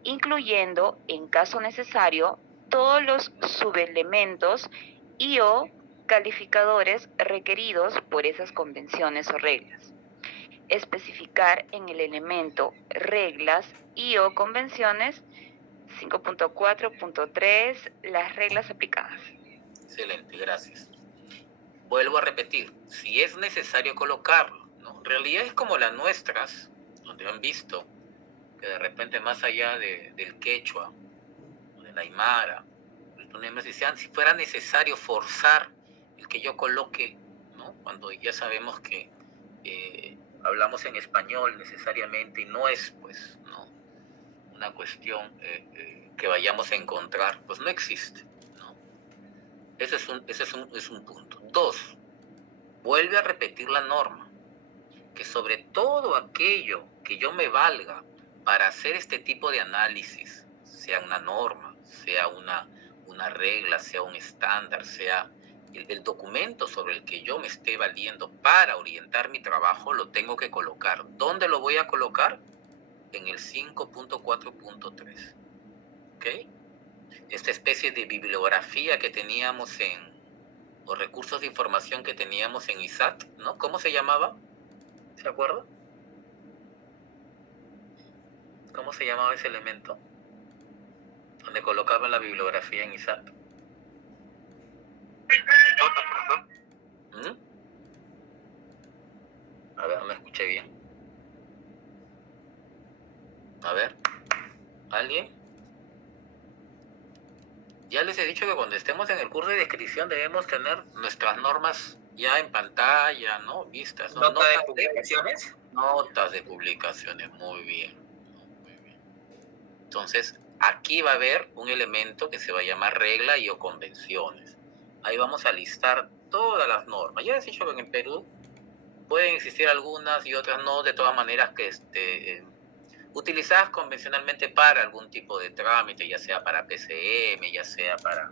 incluyendo, en caso necesario, todos los subelementos y o calificadores requeridos por esas convenciones o reglas. Especificar en el elemento reglas y o convenciones 5.4.3 las reglas aplicadas. Excelente, gracias. Vuelvo a repetir, si es necesario colocarlo, ¿no? En realidad es como las nuestras, donde han visto que de repente más allá del quechua, del aymara, si fuera necesario forzar el que yo coloque, ¿no? Cuando ya sabemos que hablamos en español necesariamente y no es, pues, ¿no? Una cuestión que vayamos a encontrar, pues no existe, ¿no? Ese es un punto. 2, vuelve a repetir la norma, que sobre todo aquello que yo me valga para hacer este tipo de análisis, sea una norma, sea una regla, sea un estándar, sea el documento sobre el que yo me esté valiendo para orientar mi trabajo, lo tengo que colocar. ¿Dónde lo voy a colocar? En el 5.4.3. ¿Ok? Esta especie de bibliografía que teníamos o recursos de información que teníamos en ISAT, ¿no? ¿Cómo se llamaba? ¿Se acuerda? ¿Cómo se llamaba ese elemento? Donde colocaban la bibliografía en ISAT. ¿Mm? A ver, no me escuché bien. A ver, ¿alguien? Ya les he dicho que cuando estemos en el curso de descripción debemos tener nuestras normas ya en pantalla, ¿no? Vistas, ¿no? ¿Nota de publicaciones? Notas de publicaciones, muy bien. Muy bien. Entonces, aquí va a haber un elemento que se va a llamar regla y o convenciones. Ahí vamos a listar todas las normas. Ya les he dicho que en el Perú pueden existir algunas y otras no, de todas maneras que utilizadas convencionalmente para algún tipo de trámite, ya sea para PCM, ya sea para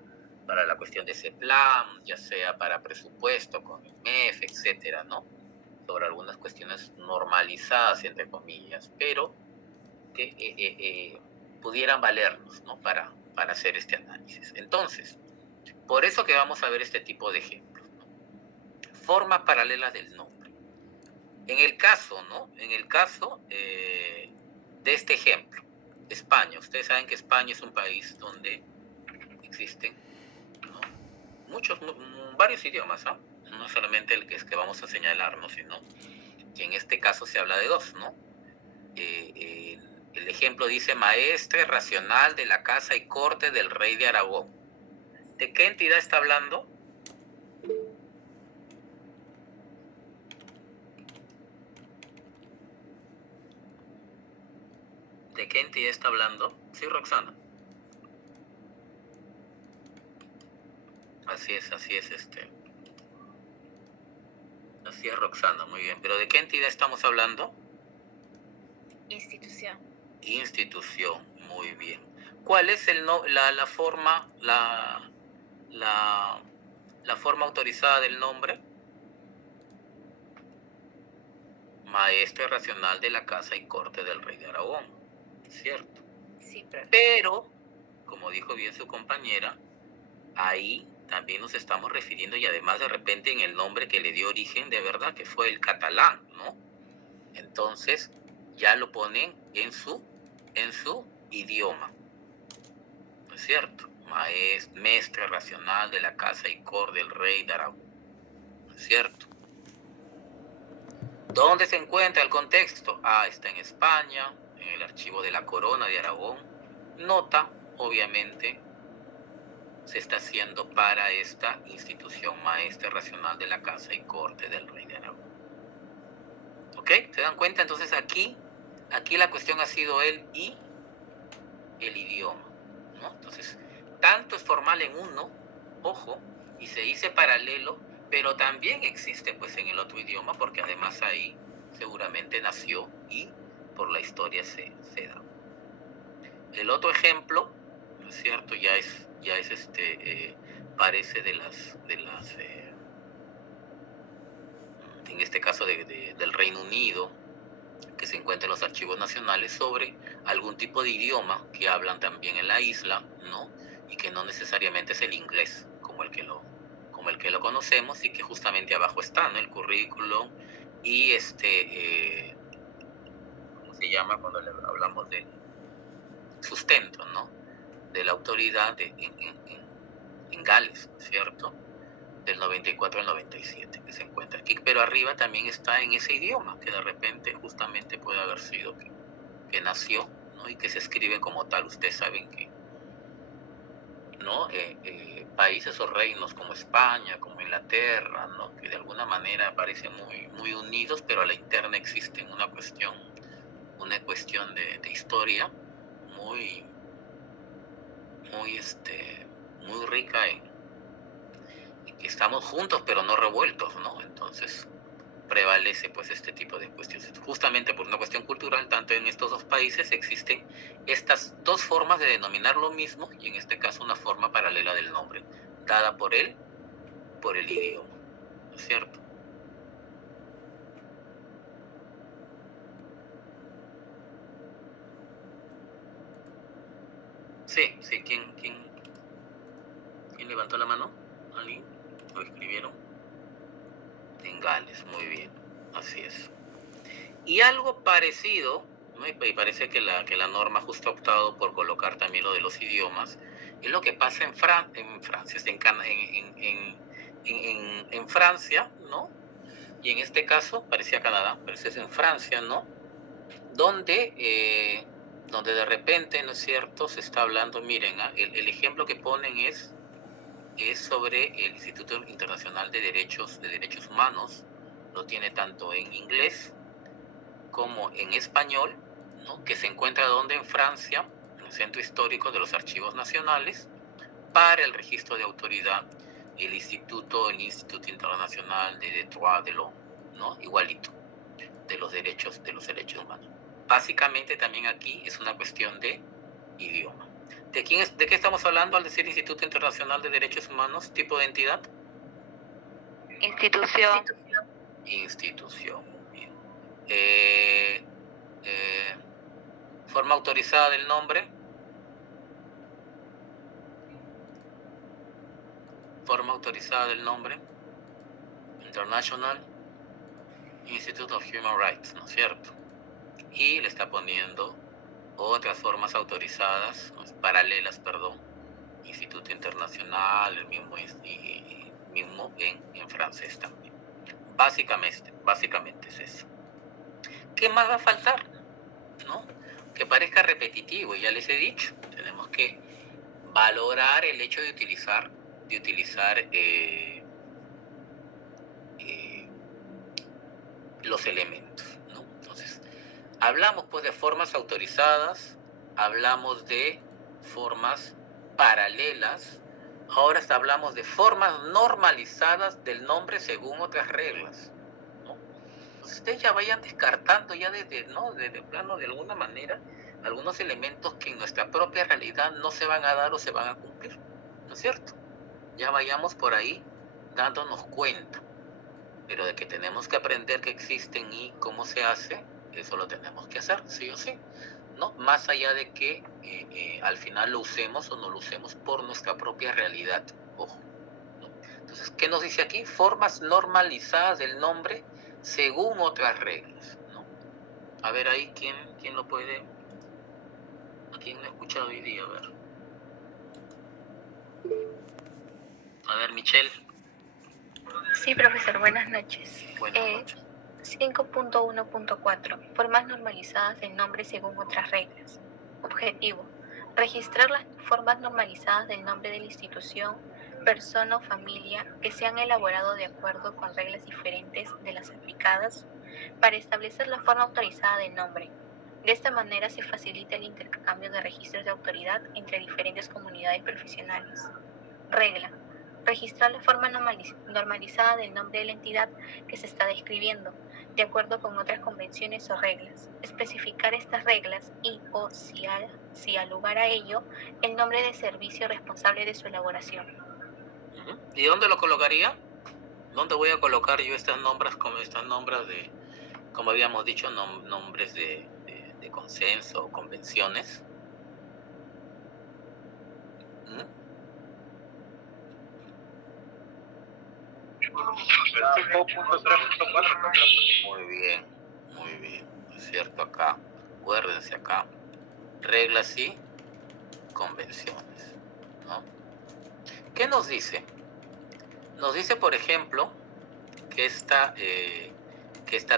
la cuestión de ese plan, ya sea para presupuesto con el MEF, etcétera, ¿no? Sobre algunas cuestiones normalizadas, entre comillas, pero que pudieran valernos, ¿no? Para hacer este análisis. Entonces, por eso que vamos a ver este tipo de ejemplos, ¿no? Formas paralelas del nombre. En el caso, ¿no? En el caso de este ejemplo, España. Ustedes saben que España es un país donde existen, ¿no? varios idiomas, ¿no? No solamente el que vamos a señalarnos, sino que en este caso se habla de dos, ¿no? El ejemplo dice maestre racional de la casa y corte del rey de Aragón. ¿De qué entidad está hablando? ¿De qué entidad está hablando? Sí, Roxana. Así es, Así es, Roxana, muy bien. ¿Pero de qué entidad estamos hablando? Institución. Institución, muy bien. ¿Cuál es la forma, la forma autorizada del nombre? Maestre racional de la casa y corte del rey de Aragón, ¿cierto? Sí, profe. Pero, como dijo bien su compañera, ahí también nos estamos refiriendo y además de repente en el nombre que le dio origen de verdad, que fue el catalán, ¿no? Entonces, ya lo ponen en su idioma, ¿no es cierto? Maestre racional de la casa y corte del rey de Aragón, ¿no es cierto? ¿Dónde se encuentra el contexto? Está en España, en el archivo de la Corona de Aragón. Nota, obviamente, se está haciendo para esta institución maestre racional de la casa y corte del rey de Aragón. ¿Ok? ¿Se dan cuenta? Entonces aquí la cuestión ha sido el idioma, ¿no? Entonces, tanto es formal en uno, ojo, y se dice paralelo, pero también existe pues en el otro idioma, porque además ahí seguramente nació y por la historia se da. El otro ejemplo, ¿no es cierto? Ya es parece de las en este caso del Reino Unido, que se encuentra en los archivos nacionales, sobre algún tipo de idioma que hablan también en la isla, ¿no? Y que no necesariamente es el inglés como el que lo conocemos, y que justamente abajo está, ¿no? El currículum y ¿cómo se llama cuando hablamos del sustento, ¿no? De la autoridad en Gales, ¿cierto? Del 94 al 97, que se encuentra aquí, pero arriba también está en ese idioma, que de repente justamente puede haber sido que nació, ¿no? Y que se escribe como tal. Ustedes saben que, ¿no? Países o reinos como España, como Inglaterra, ¿no? Que de alguna manera parecen muy unidos, pero a la interna existe una cuestión de historia muy rica en que estamos juntos pero no revueltos, ¿no? Entonces prevalece pues este tipo de cuestiones. Justamente por una cuestión cultural, tanto en estos dos países existen estas dos formas de denominar lo mismo, y en este caso una forma paralela del nombre, dada por el idioma, ¿no es cierto? Sí, ¿quién levantó la mano? ¿Alguien? ¿Lo escribieron? En Gales, muy bien, así es. Y algo parecido, ¿no? Y parece que la norma justo ha optado por colocar también lo de los idiomas, es lo que pasa en Francia, en Francia, ¿no? Y en este caso, parecía Canadá, pero es en Francia, ¿no? Donde donde de repente, ¿no es cierto?, se está hablando, miren, el ejemplo que ponen es sobre el Instituto Internacional de Derechos Humanos, lo tiene tanto en inglés como en español, ¿no?, que se encuentra donde en Francia, en el Centro Histórico de los Archivos Nacionales, para el registro de autoridad, el Instituto Internacional de Droits de l'Homme, ¿no?, igualito, de los derechos humanos. Básicamente también aquí es una cuestión de idioma. ¿De qué estamos hablando al decir Instituto Internacional de Derechos Humanos? ¿Tipo de entidad? Institución. Institución. Bien. Forma autorizada del nombre. Forma autorizada del nombre. International Institute of Human Rights, ¿no es cierto? Y le está poniendo otras formas autorizadas, paralelas, perdón, Instituto Internacional, el mismo en francés también. Básicamente es eso. ¿Qué más va a faltar? ¿No? Que parezca repetitivo, ya les he dicho, tenemos que valorar el hecho de utilizar los elementos, ¿no? Entonces, hablamos pues de formas autorizadas, hablamos de formas paralelas, ahora hablamos de formas normalizadas del nombre según otras reglas, ¿no? Entonces, ustedes ya vayan descartando ya desde plano de alguna manera algunos elementos que en nuestra propia realidad no se van a dar o se van a cumplir, ¿no es cierto? Ya vayamos por ahí dándonos cuenta, pero de que tenemos que aprender que existen y cómo se hace, eso lo tenemos que hacer, sí o sí, ¿no? Más allá de que al final lo usemos o no lo usemos por nuestra propia realidad, ojo, ¿no? Entonces, ¿qué nos dice aquí? Formas normalizadas del nombre según otras reglas, ¿no? A ver ahí, ¿quién lo puede? ¿A quién lo he escuchado hoy día? A ver, Michelle. Sí, profesor, buenas noches. Buenas noches. 5.1.4. Formas normalizadas del nombre según otras reglas. Objetivo: registrar las formas normalizadas del nombre de la institución, persona o familia que se han elaborado de acuerdo con reglas diferentes de las aplicadas para establecer la forma autorizada del nombre. De esta manera se facilita el intercambio de registros de autoridad entre diferentes comunidades profesionales. Regla: registrar la forma normalizada del nombre de la entidad que se está describiendo, de acuerdo con otras convenciones o reglas. Especificar estas reglas y, o si al lugar a ello, el nombre de servicio responsable de su elaboración. ¿Y dónde lo colocaría? ¿Dónde voy a colocar yo estas nombres de, como habíamos dicho, nombres de consenso o convenciones? Muy bien, es cierto acá, acuérdense acá, reglas y convenciones, ¿no? ¿Qué nos dice? Nos dice, por ejemplo, que esta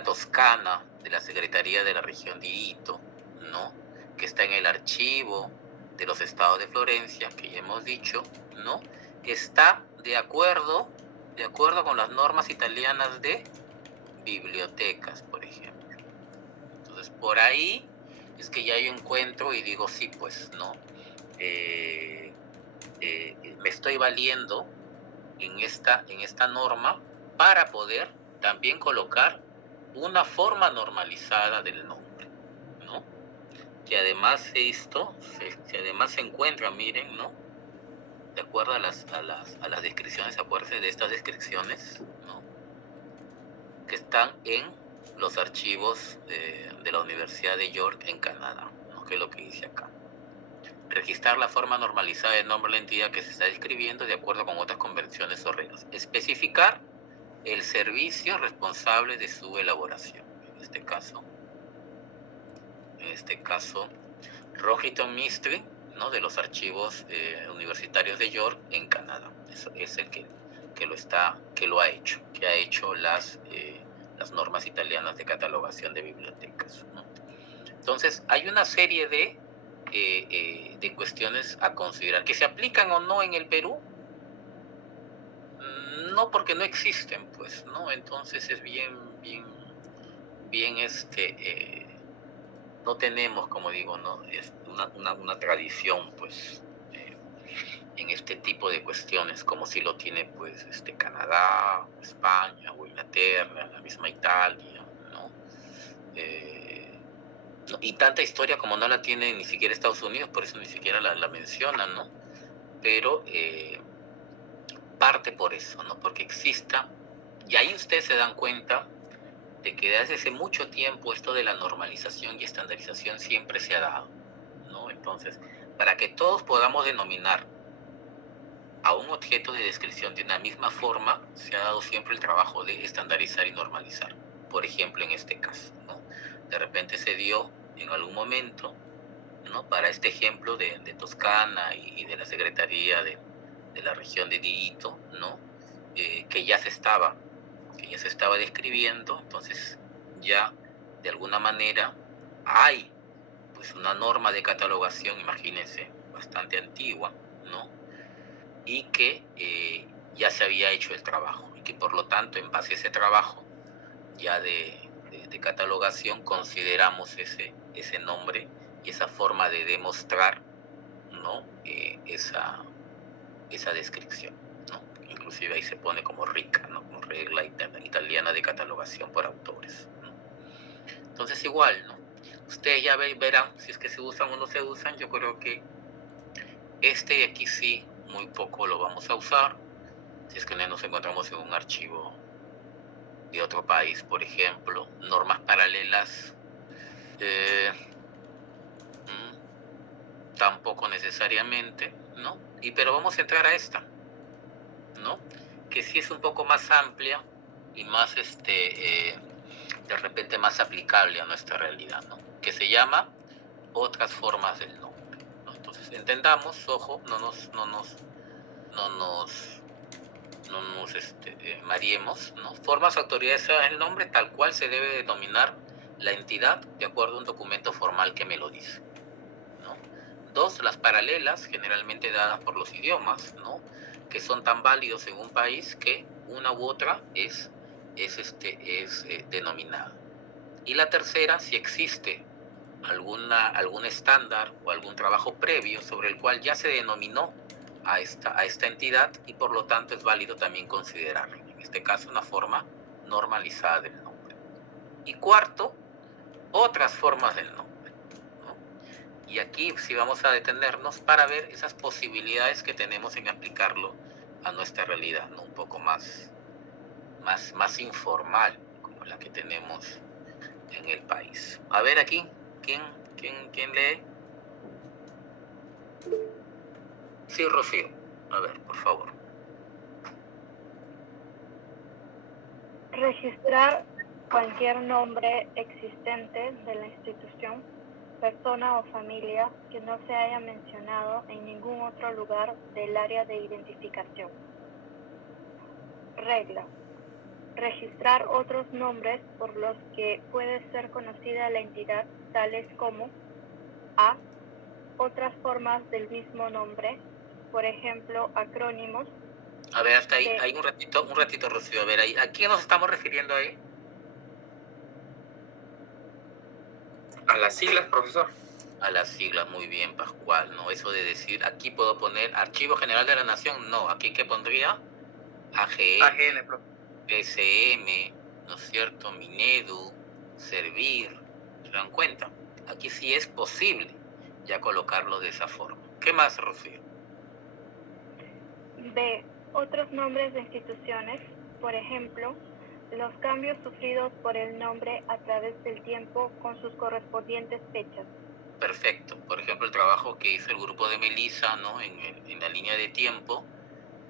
Toscana de la Secretaría de la Región de Hito, ¿no?, que está en el archivo de los estados de Florencia, que ya hemos dicho, ¿no?, está de acuerdo con las normas italianas de bibliotecas, por ejemplo. Entonces, por ahí es que ya yo encuentro y digo, sí, pues, ¿no? Me estoy valiendo en esta norma para poder también colocar una forma normalizada del nombre, ¿no? Que además se encuentra, miren, ¿no?, de acuerdo a las descripciones, acuérdense de estas descripciones, ¿no?, que están en los archivos de la Universidad de York en Canadá, ¿no?, que es lo que dice acá. Registrar la forma normalizada del nombre de la entidad que se está describiendo de acuerdo con otras convenciones o reglas. Especificar el servicio responsable de su elaboración. En este caso, Rohiton Mystery, ¿no?, de los archivos universitarios de York en Canadá. Es el que ha hecho las normas italianas de catalogación de bibliotecas, ¿no? Entonces, hay una serie de cuestiones a considerar. ¿Que se aplican o no en el Perú? No, porque no existen, pues, ¿no? Entonces es bien, no tenemos, como digo, ¿no? Es una tradición, pues, en este tipo de cuestiones, como si lo tiene, pues, Canadá, España, o Inglaterra, la misma Italia, ¿no? Y tanta historia como no la tiene ni siquiera Estados Unidos, por eso ni siquiera la mencionan, ¿no? Pero parte por eso, ¿no? Porque exista, y ahí ustedes se dan cuenta de que desde hace mucho tiempo esto de la normalización y estandarización siempre se ha dado, ¿no? Entonces, para que todos podamos denominar a un objeto de descripción de una misma forma, se ha dado siempre el trabajo de estandarizar y normalizar. Por ejemplo, en este caso, ¿no? De repente se dio en algún momento, ¿no? Para este ejemplo de Toscana y de la Secretaría de la región de Diito, ¿no? Que ya se estaba describiendo, entonces ya de alguna manera hay pues una norma de catalogación, imagínense, bastante antigua, ¿no? Y que ya se había hecho el trabajo, y que por lo tanto en base a ese trabajo ya de catalogación consideramos ese nombre y esa forma de demostrar, ¿no? esa descripción, ¿no? Inclusive ahí se pone como RICA, ¿no? Como regla italiana de catalogación por autores, ¿no? Entonces igual, ¿no? Ustedes ya verán si es que se usan o no se usan. Yo creo que de aquí sí, muy poco lo vamos a usar, si es que no nos encontramos en un archivo de otro país, por ejemplo. Normas paralelas, tampoco necesariamente, ¿no? Pero vamos a entrar a esta, ¿no? Que sí es un poco más amplia y más, de repente más aplicable a nuestra realidad, ¿no? Que se llama otras formas del nombre, ¿no? Entonces, entendamos, ojo, no nos mareemos, ¿no? Formas o autoridades del nombre tal cual se debe denominar la entidad de acuerdo a un documento formal que me lo dice, ¿no? 2, las paralelas, generalmente dadas por los idiomas, ¿no? Que son tan válidos en un país que una u otra es denominada. Y la tercera, si existe algún estándar o algún trabajo previo sobre el cual ya se denominó a esta entidad y por lo tanto es válido también considerarlo. En este caso, una forma normalizada del nombre. Y cuarto, otras formas del nombre, ¿no? Y aquí sí vamos a detenernos para ver esas posibilidades que tenemos en aplicarlo a nuestra realidad, ¿no? Un poco más informal, como la que tenemos en el país. A ver aquí, ¿quién lee? Sí, Rocío. A ver, por favor. Registrar cualquier nombre existente de la institución, persona o familia que no se haya mencionado en ningún otro lugar del área de identificación. Regla. Registrar otros nombres por los que puede ser conocida la entidad, tales como a. Otras formas del mismo nombre, por ejemplo, acrónimos. A ver, hasta ahí, hay un ratito, Rocío. A ver, ahí, ¿a quién nos estamos refiriendo ahí? A las siglas, profesor. A las siglas, muy bien, Pascual, ¿no? Eso de decir, aquí puedo poner Archivo General de la Nación, no, aquí ¿qué pondría? AGN, PCM, ¿no es cierto? Minedu, Servir, ¿se dan cuenta? Aquí sí es posible ya colocarlo de esa forma. ¿Qué más, Rocío? B. Otros nombres de instituciones, por ejemplo, los cambios sufridos por el nombre a través del tiempo con sus correspondientes fechas. Perfecto. Por ejemplo, el trabajo que hizo el grupo de Melissa, ¿no? En la línea de tiempo,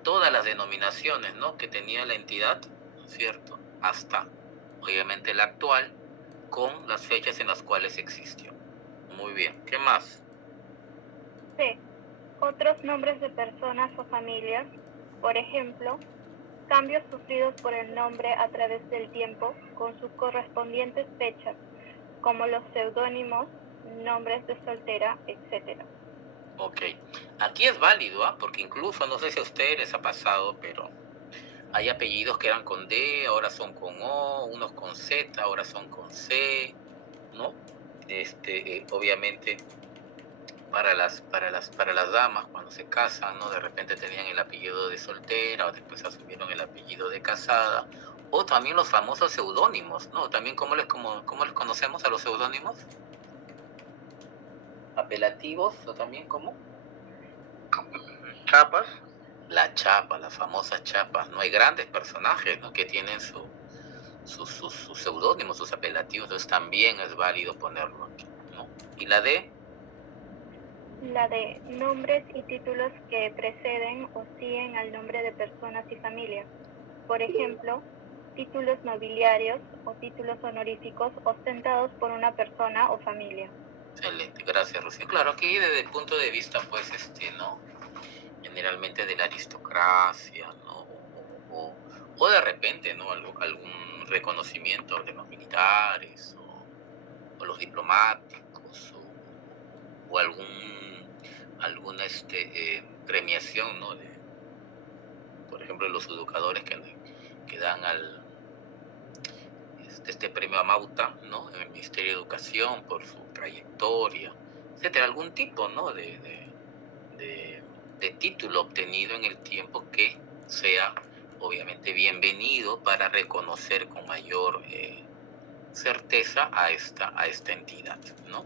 todas las denominaciones, ¿no? Que tenía la entidad, ¿no es cierto? Hasta, obviamente, la actual, con las fechas en las cuales existió. Muy bien. ¿Qué más? C. Otros nombres de personas o familias, por ejemplo, cambios sufridos por el nombre a través del tiempo con sus correspondientes fechas, como los seudónimos, nombres de soltera, etc. Ok, aquí es válido, porque incluso, no sé si a ustedes les ha pasado, pero hay apellidos que eran con D, ahora son con O, unos con Z, ahora son con C, ¿no? Obviamente para las damas cuando se casan, ¿no? De repente tenían el apellido de soltera o después asumieron el apellido de casada, o también los famosos seudónimos, ¿no? También ¿cómo les conocemos a los seudónimos? Apelativos, o también ¿cómo? Chapas. La chapa, las famosas chapas, ¿no? Hay grandes personajes, ¿no? Que tienen sus seudónimos, sus apelativos, entonces también es válido ponerlo aquí, ¿no? ¿Y la D? La de nombres y títulos que preceden o siguen al nombre de personas y familia. Por ejemplo, títulos nobiliarios o títulos honoríficos ostentados por una persona o familia. Excelente, gracias, Rocío. Claro, aquí desde el punto de vista, pues, ¿no? Generalmente de la aristocracia, ¿no? O de repente, ¿no? Algún reconocimiento de los militares o los diplomáticos o alguna premiación, ¿no? Por ejemplo, los educadores que dan este premio a Mauta, ¿no? En el Ministerio de Educación por su trayectoria, etcétera, algún tipo, ¿no? de título obtenido en el tiempo que sea obviamente bienvenido para reconocer con mayor certeza a esta entidad, ¿no?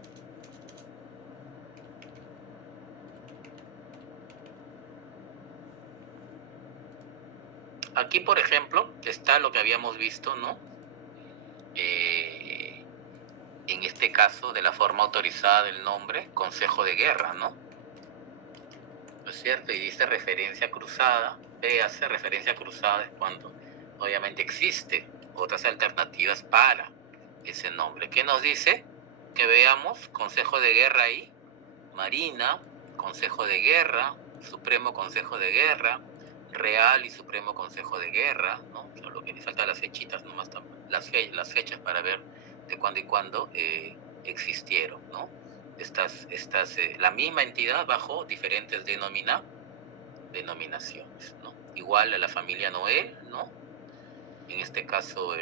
Aquí, por ejemplo, está lo que habíamos visto, ¿no? En este caso, de la forma autorizada del nombre, Consejo de Guerra, ¿no? ¿No es cierto? Y dice referencia cruzada. Véase, referencia cruzada es cuando obviamente existe otras alternativas para ese nombre. ¿Qué nos dice? Que veamos Consejo de Guerra ahí, Marina, Consejo de Guerra, Supremo Consejo de Guerra, Real y Supremo Consejo de Guerra, ¿no? Solo que le faltan las fechitas nomás, las fechas para ver de cuándo y cuándo existieron, ¿no? La misma entidad bajo diferentes denominaciones, ¿no? Igual a la familia Noel, ¿no? En este caso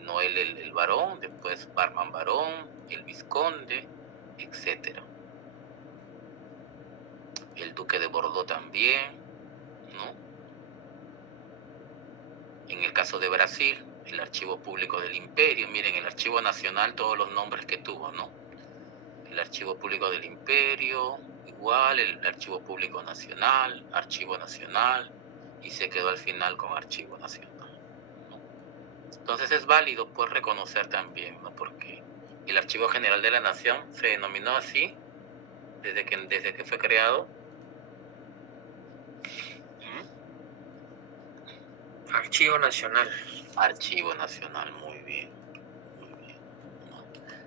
Noel el varón, después Barman varón, el vizconde, etcétera. El duque de Bordeaux también, ¿no? En el caso de Brasil, el Archivo Público del Imperio, miren, el Archivo Nacional, todos los nombres que tuvo, ¿no? El Archivo Público del Imperio, igual, el Archivo Público Nacional, Archivo Nacional, y se quedó al final con Archivo Nacional, ¿no? Entonces es válido, pues, reconocer también, ¿no? Porque el Archivo General de la Nación se denominó así desde que fue creado. Archivo Nacional. Archivo Nacional, muy bien, ¿no?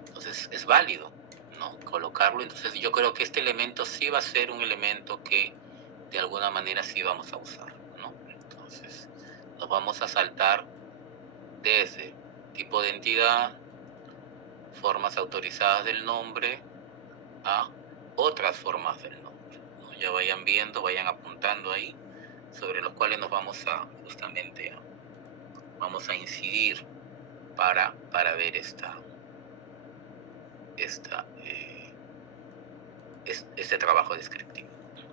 Entonces es válido, ¿no? Colocarlo. Entonces yo creo que este elemento sí va a ser un elemento que de alguna manera sí vamos a usar, ¿no? Entonces nos vamos a saltar desde tipo de entidad, formas autorizadas del nombre, a otras formas del nombre, ¿no? Ya vayan viendo, vayan apuntando ahí, sobre los cuales nos vamos a incidir para ver este trabajo descriptivo.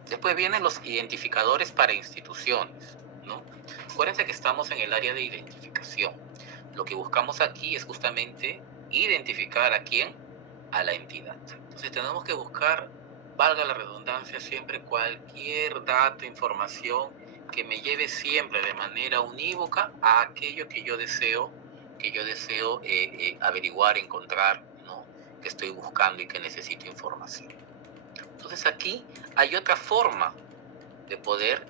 Después vienen los identificadores para instituciones, ¿no? Acuérdense que estamos en el área de identificación. Lo que buscamos aquí es justamente identificar a quién, a la entidad. Entonces tenemos que buscar, valga la redundancia, siempre cualquier dato, información que me lleve siempre de manera unívoca a aquello que yo deseo averiguar, encontrar, ¿no? Que estoy buscando y que necesito información. Entonces aquí hay otra forma de poder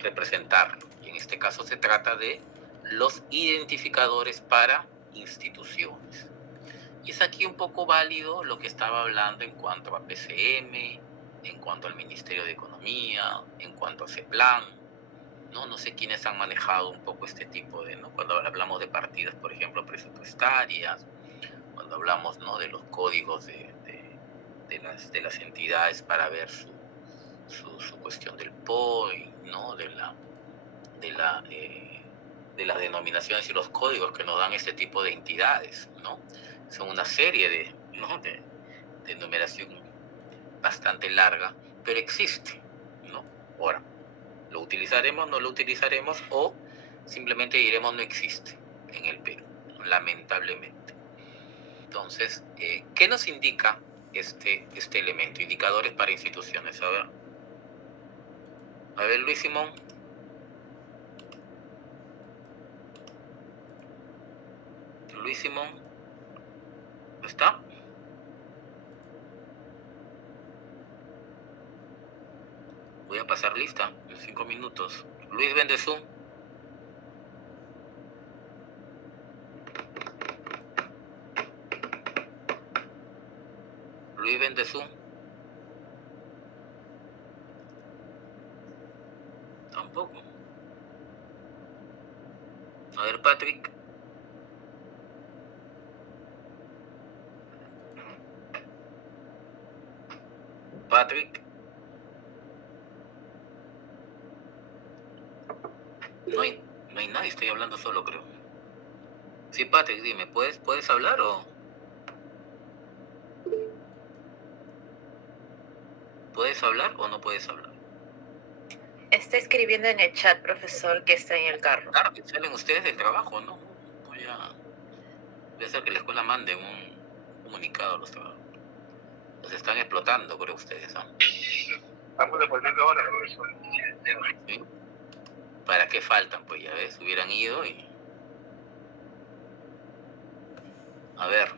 representarlo. Y en este caso se trata de los identificadores para instituciones. Y es aquí un poco válido lo que estaba hablando en cuanto a PCM, en cuanto al Ministerio de Economía, en cuanto a CEPLAN, ¿no? No sé quiénes han manejado un poco este tipo de, ¿no? Cuando hablamos de partidas, por ejemplo, presupuestarias, cuando cuando hablamos, ¿no?, de los códigos de las entidades para ver su cuestión del POI, ¿no?, de las denominaciones y los códigos que nos dan este tipo de entidades, ¿no? Son una serie de numeración bastante larga, pero existe, ¿no? Ahora, ¿lo utilizaremos, no lo utilizaremos, o simplemente diremos no existe en el Perú, lamentablemente? Entonces, ¿qué nos indica este elemento? Indicadores para instituciones. A ver, Luis Simón. Luis Simón, ¿está? Voy a pasar lista en 5 minutos. Luis, vende Zoom. Luis, vende Zoom. Tampoco. A ver, Patrick. Patrick. No hay nadie, estoy hablando solo, creo. Sí, Patrick, dime, ¿puedes hablar o...? ¿Puedes hablar o no puedes hablar? Está escribiendo en el chat, profesor, que está en el carro. Claro, que salen ustedes del trabajo, ¿no? Voy a hacer que la escuela mande un comunicado a los trabajadores. Los están explotando, creo ustedes, ¿no? Estamos devolviendo ahora, profesor. ¿Sí? ¿Para qué faltan? Pues ya ves, hubieran ido y... A ver,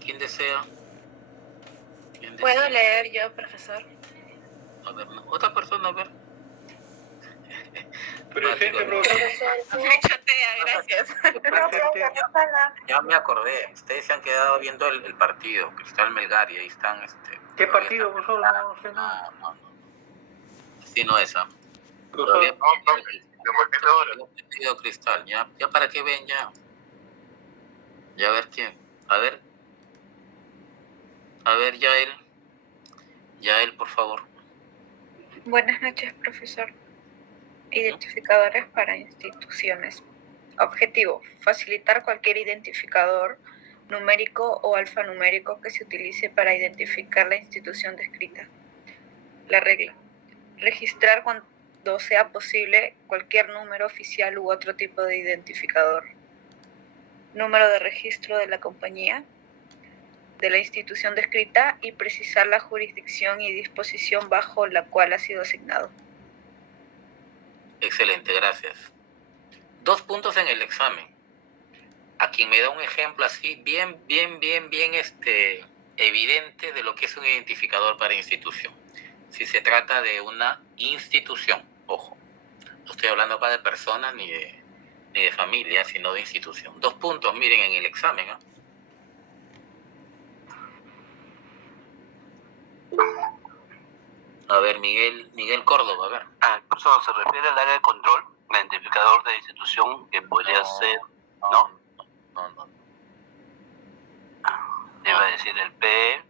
¿quién desea? ¿Puedo leer yo, profesor? A ver, no. Otra persona, a ver. Presente, profesor. Me chotea, gracias. Ya me acordé, ustedes se han quedado viendo el partido, Cristal Melgar, y ahí están... ¿Qué partido, profesor? No sé nada. No. Sí, no esa. Profesor, devolviendo ahora. Cristal, ya para qué ven, ya. Ya a ver quién. A ver, Yael, por favor. Buenas noches, profesor. Identificadores para instituciones. Objetivo: facilitar cualquier identificador numérico o alfanumérico que se utilice para identificar la institución descrita. La regla: registrar cuando sea posible cualquier número oficial u otro tipo de identificador. Número de registro de la compañía, de la institución descrita, y precisar la jurisdicción y disposición bajo la cual ha sido asignado. Excelente, gracias. 2 puntos en el examen. A quien me da un ejemplo así, bien evidente de lo que es un identificador para institución. Si se trata de una institución, ojo, no estoy hablando acá de personas ni de familia, sino de institución. 2 puntos, miren, en el examen, ¿eh? A ver, Miguel Córdoba, a ver. Profesor, ¿se refiere al área de control, identificador de institución que podría ser, no? No. Iba a decir el P,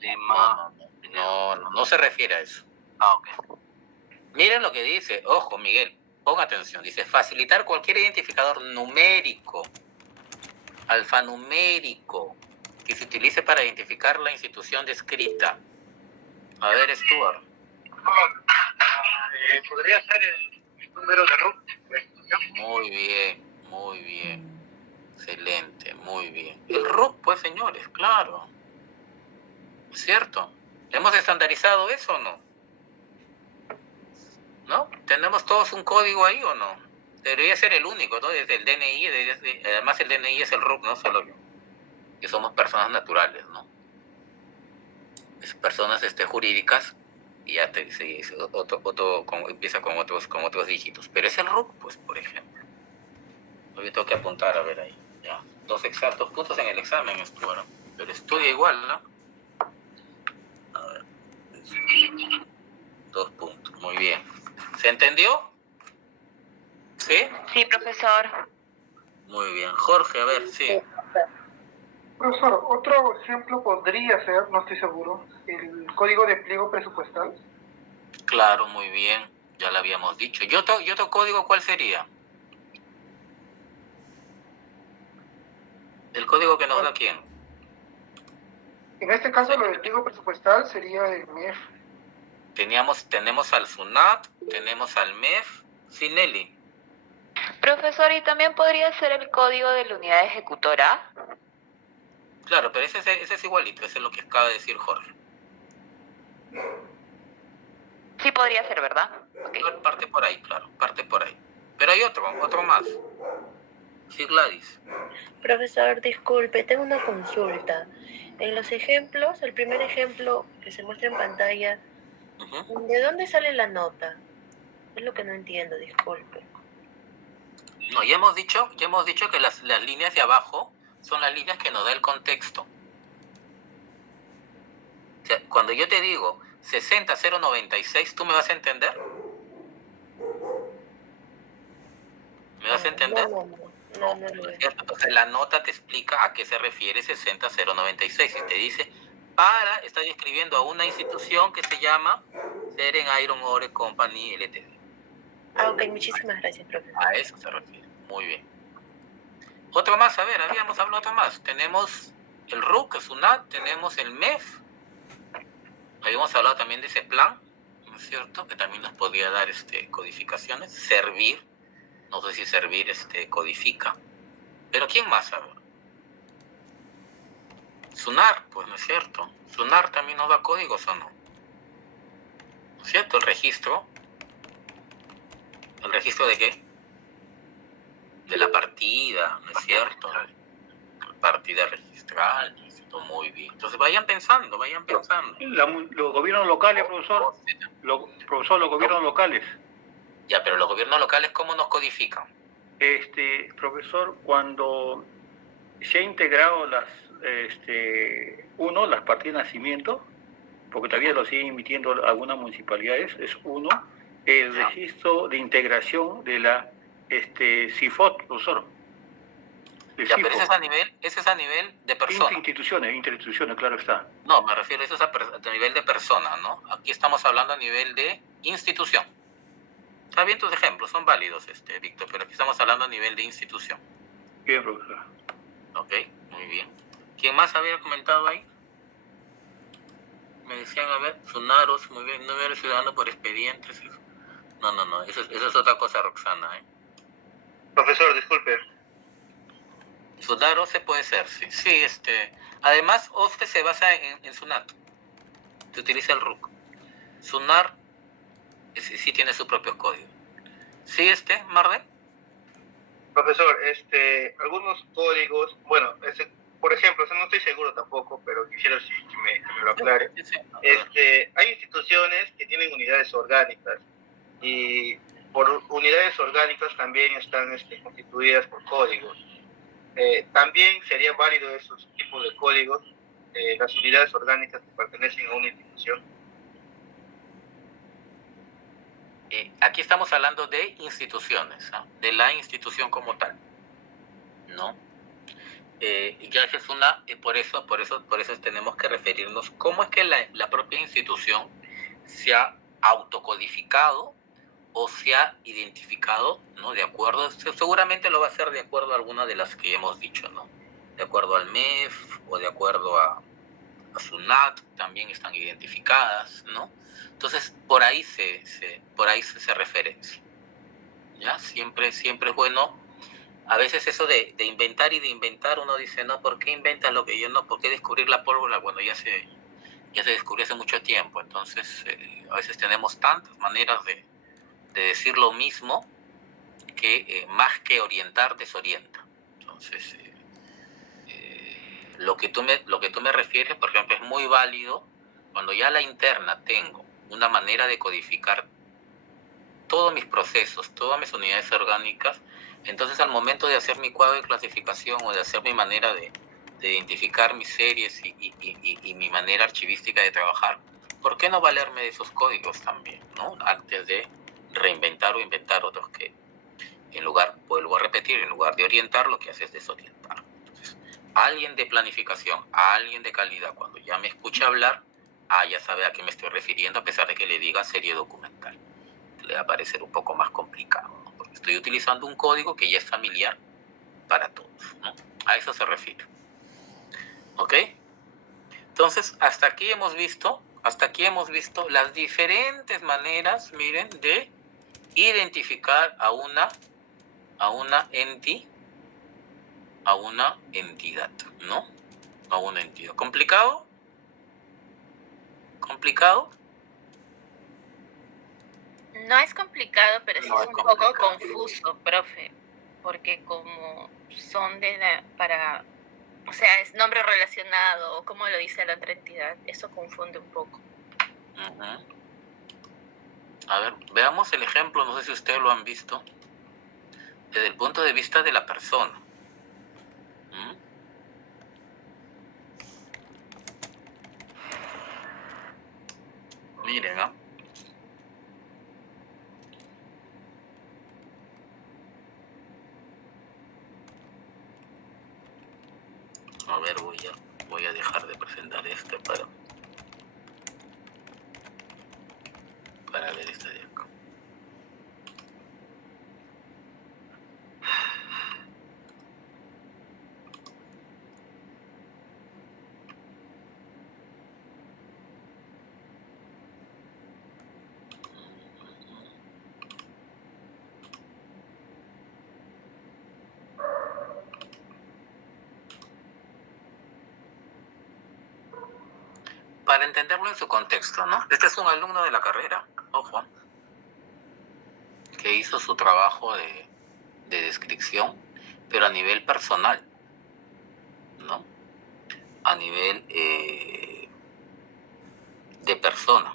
Lima. No se refiere a eso. Ok. Miren lo que dice, ojo, Miguel, ponga atención. Dice, facilitar cualquier identificador numérico, alfanumérico, que se utilice para identificar la institución descrita. A ver, Stuart. Podría ser el número de RUT. Muy bien. Excelente, muy bien. El RUC, pues, señores, claro. ¿Cierto? ¿Hemos estandarizado eso o no? ¿No? ¿Tenemos todos un código ahí o no? Debería ser el único, ¿no? Desde el DNI, además el DNI es el RUC, no solo yo. Que somos personas naturales, ¿no? Es personas jurídicas, y ya empieza con otros dígitos. Pero es el RUC, pues, por ejemplo. Yo tengo que apuntar, a ver ahí. Ya, 2 exactos puntos en el examen, bueno, pero estudia igual, ¿no? A ver. 2 puntos, muy bien. ¿Se entendió? ¿Sí? Sí, profesor. Muy bien. Jorge, a ver, sí. Profesor, otro ejemplo podría ser, no estoy seguro, el código de pliego presupuestal. Claro, muy bien. Ya lo habíamos dicho. ¿Y otro código cuál sería? ¿El código que nos da quién? En este caso, lo del pliego presupuestal sería el MEF. Tenemos al SUNAT, tenemos al MEF, sí, Nelly. Profesor, ¿y también podría ser el código de la unidad ejecutora? Claro, pero ese es igualito, ese es lo que acaba de decir Jorge. Sí podría ser, ¿verdad? Okay. Parte por ahí, claro, parte por ahí. Pero hay otro más. Sí, Gladys. Profesor, disculpe, tengo una consulta. En los ejemplos, el primer ejemplo que se muestra en pantalla, ¿de dónde sale la nota? Es lo que no entiendo, disculpe. No, ya hemos dicho que las líneas de abajo son las líneas que nos da el contexto. O sea, cuando yo te digo 60096, ¿tú me vas a entender? ¿Me vas a entender? No, es cierto. Entonces la nota te explica a qué se refiere 60096. Y te dice, está describiendo a una institución que se llama Seren Iron Ore Company Ltd. Ok, muchísimas gracias, profesor. A eso se refiere. Muy bien. Otro más, a ver, habíamos hablado otro más. Tenemos el RUC, el SUNAT, tenemos el MEF. Habíamos hablado también de ese plan, ¿no es cierto? Que también nos podía dar codificaciones. Servir, no sé si servir codifica. Pero ¿quién más sabe? SUNAR, pues no es cierto. SUNAR también nos da códigos o no. ¿No es cierto? El registro. ¿El registro de qué? De la partida, ¿no es cierto? Partida registral, muy bien. Entonces vayan pensando. Los gobiernos locales, profesor. Los gobiernos locales. Ya, pero los gobiernos locales, ¿cómo nos codifican? Profesor, cuando se ha integrado las partidas de nacimiento, porque todavía lo siguen emitiendo algunas municipalidades, es uno, el registro de integración de la CIFOT, profesor. Ya, pero ese es a nivel de persona. Instituciones, claro está. No, me refiero, eso es a nivel de persona, ¿no? Aquí estamos hablando a nivel de institución. Está bien tus ejemplos, son válidos, Víctor, pero aquí estamos hablando a nivel de institución. Bien, profesor. Ok, muy bien. ¿Quién más había comentado ahí? Me decían, a ver, Sunaros, muy bien, no ver el ciudadano por expedientes. No, eso es otra cosa, Roxana, ¿eh? Profesor, disculpe. Sunaros se puede ser, sí. Sí, además, OSFE se basa en SUNAT. Se utiliza el RUC. SUNAR sí tiene sus propios códigos. ¿Sí, Marden? Profesor, algunos códigos, bueno, por ejemplo, no estoy seguro tampoco, pero quisiera que me lo aclare. Hay instituciones que tienen unidades orgánicas y por unidades orgánicas también están constituidas por códigos. También sería válido esos tipos de códigos, las unidades orgánicas que pertenecen a una institución. Aquí estamos hablando de instituciones, ¿no? De la institución como tal, ¿no? Ya esa es una, por eso tenemos que referirnos cómo es que la propia institución se ha autocodificado o se ha identificado, ¿no? De acuerdo, seguramente lo va a hacer de acuerdo a alguna de las que hemos dicho, ¿no? De acuerdo al MEF o de acuerdo a SUNAT, también están identificadas, ¿no? Entonces, por ahí se referencia. ¿Ya? Siempre es bueno. A veces eso de inventar y de inventar, uno dice, no, ¿por qué inventas lo que yo no? ¿Por qué descubrir la pólvora cuando ya se descubrió hace mucho tiempo? Entonces, a veces tenemos tantas maneras de decir lo mismo que más que orientar, desorienta. Entonces, lo que tú me refieres, por ejemplo, es muy válido cuando ya a la interna tengo una manera de codificar todos mis procesos, todas mis unidades orgánicas. Entonces, al momento de hacer mi cuadro de clasificación o de hacer mi manera de identificar mis series y mi manera archivística de trabajar, ¿por qué no valerme de esos códigos también, ¿no? Antes de reinventar o inventar otros que en repetir, en lugar de orientar, lo que hace es desorientar. Entonces, alguien de planificación, alguien de calidad, cuando ya me escucha hablar, ya sabe a qué me estoy refiriendo, a pesar de que le diga serie documental. Le va a parecer un poco más complicado, ¿no? Porque estoy utilizando un código que ya es familiar para todos, ¿no? A eso se refiere. ¿Ok? Entonces, hasta aquí hemos visto las diferentes maneras, miren, de identificar a una entidad, ¿no? A una entidad. ¿Complicado? ¿Complicado? No es complicado, pero sí No es es un poco complicado. confuso, profe, porque como son o sea, es nombre relacionado, o como lo dice la otra entidad, eso confunde un poco. A ver, veamos el ejemplo, no sé si ustedes lo han visto, desde el punto de vista de la persona. Miren, a ver, voy a dejar de presentar esto para ver esto de acá. Para entenderlo en su contexto, ¿no? Este es un alumno de la carrera, ojo, que hizo su trabajo de descripción, pero a nivel personal, ¿no? A nivel de persona,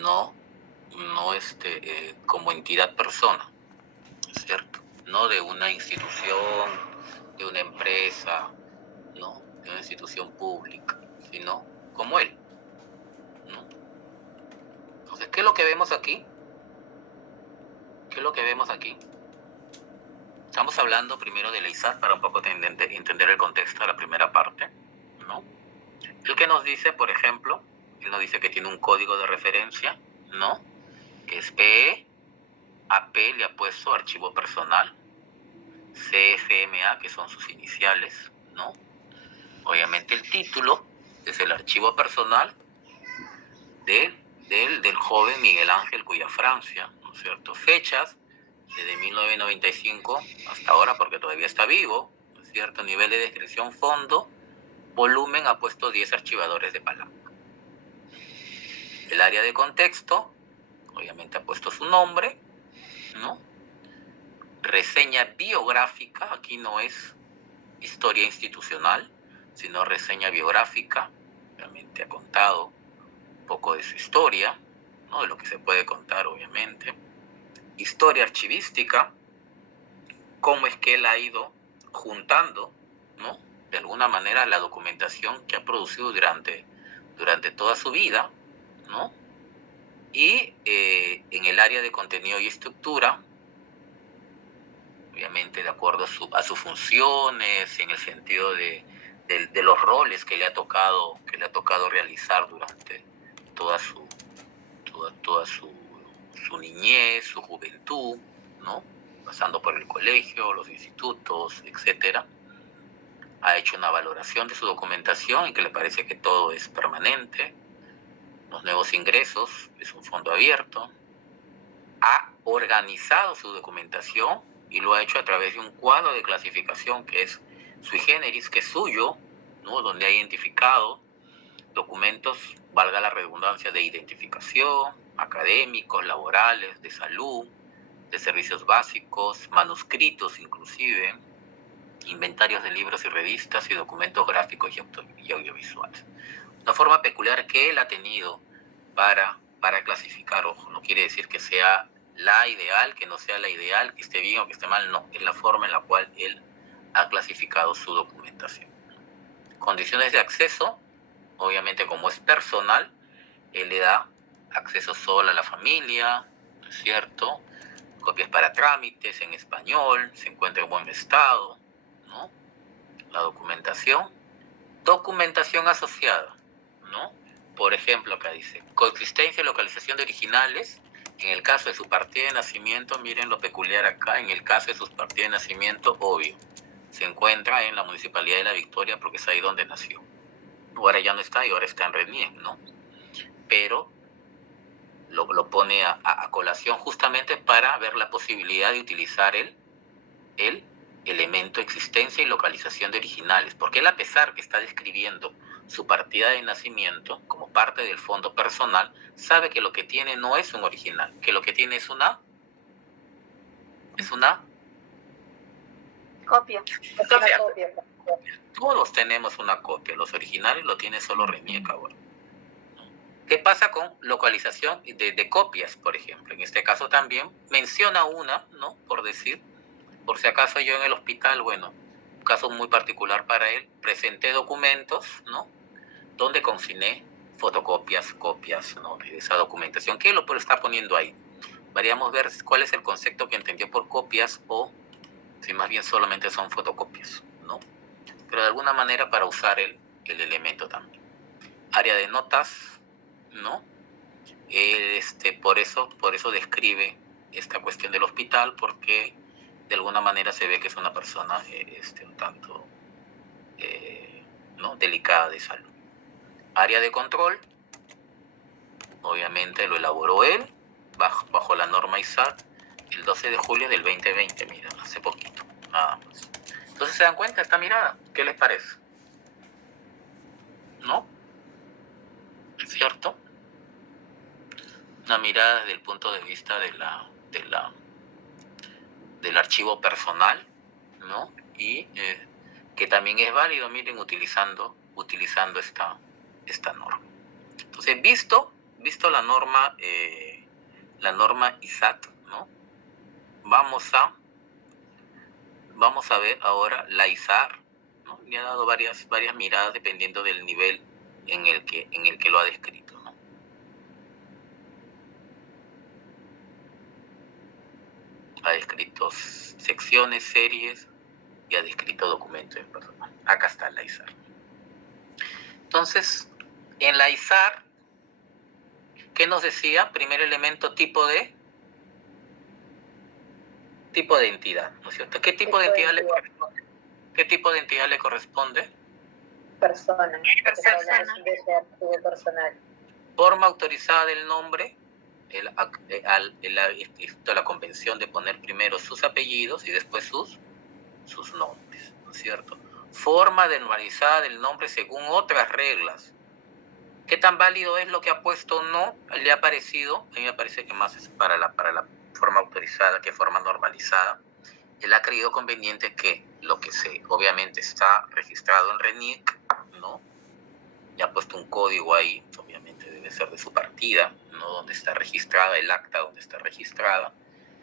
no como entidad persona, ¿cierto? No de una institución, de una empresa, no, de una institución pública, sino como él, ¿no? Entonces, ¿qué es lo que vemos aquí? ¿Qué es lo que vemos aquí? Estamos hablando primero de la ISAT para un poco entender el contexto de la primera parte, ¿no? El que nos dice, por ejemplo, él nos dice que tiene un código de referencia, ¿no? Que es PE, AP le ha puesto archivo personal, CFMA, que son sus iniciales, ¿no? Obviamente el título es el archivo personal del joven Miguel Ángel Cuyafrancia, ¿no es cierto? Fechas desde 1995 hasta ahora, porque todavía está vivo, ¿no es cierto? Nivel de descripción, fondo, volumen, ha puesto 10 archivadores de palanca. El área de contexto, obviamente ha puesto su nombre, ¿no? Reseña biográfica, aquí no es historia institucional, sino reseña biográfica, obviamente ha contado un poco de su historia, ¿no? De lo que se puede contar, obviamente. Historia archivística, cómo es que él ha ido juntando, ¿no? De alguna manera la documentación que ha producido durante toda su vida, ¿no? Y en el área de contenido y estructura, obviamente de acuerdo a sus funciones, en el sentido de los roles que le ha tocado realizar durante toda su niñez, su juventud, ¿no? Pasando por el colegio, los institutos, etcétera. Ha hecho una valoración de su documentación y que le parece que todo es permanente. Los nuevos ingresos es un fondo abierto. Ha organizado su documentación y lo ha hecho a través de un cuadro de clasificación que es sui generis, que es suyo, ¿no? Donde ha identificado documentos, valga la redundancia, de identificación, académicos, laborales, de salud, de servicios básicos, manuscritos inclusive, inventarios de libros y revistas y documentos gráficos y audiovisuales. Una forma peculiar que él ha tenido para clasificar, ojo, no quiere decir que sea la ideal, que no sea la ideal, que esté bien o que esté mal, no, es la forma en la cual él ha clasificado su documentación. Condiciones de acceso, obviamente como es personal, él le da acceso solo a la familia, ¿no es cierto? copias para trámites en español, se encuentra en buen estado, ¿no? La documentación asociada, ¿no? Por ejemplo, acá dice, coexistencia y localización de originales, en el caso de su partida de nacimiento, miren lo peculiar acá, en el caso de sus partidas de nacimiento, obvio, se encuentra en la Municipalidad de La Victoria porque es ahí donde nació. Ahora ya no está y ahora está en Reniec, ¿no? Pero lo pone a colación justamente para ver la posibilidad de utilizar el elemento existencia y localización de originales, porque él, a pesar que está describiendo su partida de nacimiento como parte del fondo personal, sabe que lo que tiene no es un original, que lo que tiene es una Copia. Todos tenemos una copia, los originales lo tiene solo Reniec ahora. ¿Qué pasa con localización de copias, por ejemplo? En este caso también menciona una, ¿no? Por decir, por si acaso yo en el hospital, bueno, un caso muy particular para él, presenté documentos, ¿no? Donde consigné fotocopias, copias, ¿no? De esa documentación. ¿Qué lo está poniendo ahí? Deberíamos ver cuál es el concepto que entendió por copias o si más bien solamente son fotocopias, ¿no? Pero de alguna manera para usar el elemento también. Área de notas, ¿no? Por eso describe esta cuestión del hospital, porque de alguna manera se ve que es una persona un tanto ¿no? delicada de salud. Área de control, obviamente lo elaboró él bajo la norma ISAT el 12 de julio del 2020, mira, hace poquito, nada más. Entonces se dan cuenta esta mirada, ¿qué les parece? ¿No? ¿Es cierto? Una mirada desde el punto de vista del archivo personal, ¿no? Y que también es válido, miren, utilizando esta norma. Entonces, visto la norma ISAT, ¿no? Vamos a ver ahora la ISAR, ¿no? Le ha dado varias miradas dependiendo del nivel en el que lo ha descrito, ¿no? Ha descrito secciones, series y ha descrito documentos en personal. Acá está la ISAR. Entonces, en la ISAR, ¿qué nos decía? Primer elemento, tipo de entidad, ¿no es cierto? ¿Qué tipo de entidad le corresponde? ¿Qué tipo de entidad le corresponde? Persona. De personal. Forma autorizada del nombre. La convención de poner primero sus apellidos y después sus nombres, ¿no es cierto? Forma normalizada del nombre según otras reglas. ¿Qué tan válido es lo que ha puesto o no? Le ha parecido, a mí me parece que más es para la forma autorizada que forma normalizada. Él ha creído conveniente que lo que obviamente está registrado en Reniec, ¿no? Y ha puesto un código ahí, obviamente debe ser de su partida, ¿no? Donde está registrada, el acta donde está registrada,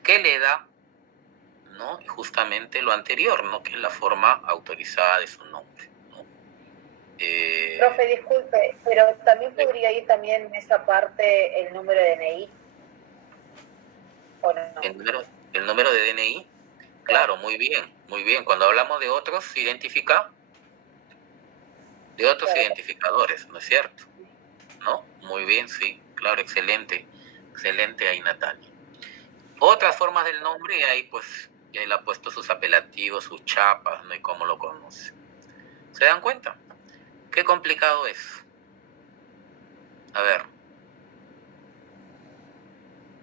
que le da, ¿no? Justamente lo anterior, ¿no? Que es la forma autorizada de su nombre, ¿no? Profe, disculpe, pero también podría ir también en esa parte el número de DNI, ¿o no? El número de DNI, claro, muy bien. Cuando hablamos de otros identificadores, ¿no es cierto? ¿No? Muy bien, sí, claro, excelente ahí, Natalia. Otras formas del nombre, y ahí pues ya él ha puesto sus apelativos, sus chapas, ¿no? Y cómo lo conoce. ¿Se dan cuenta? Qué complicado es. A ver.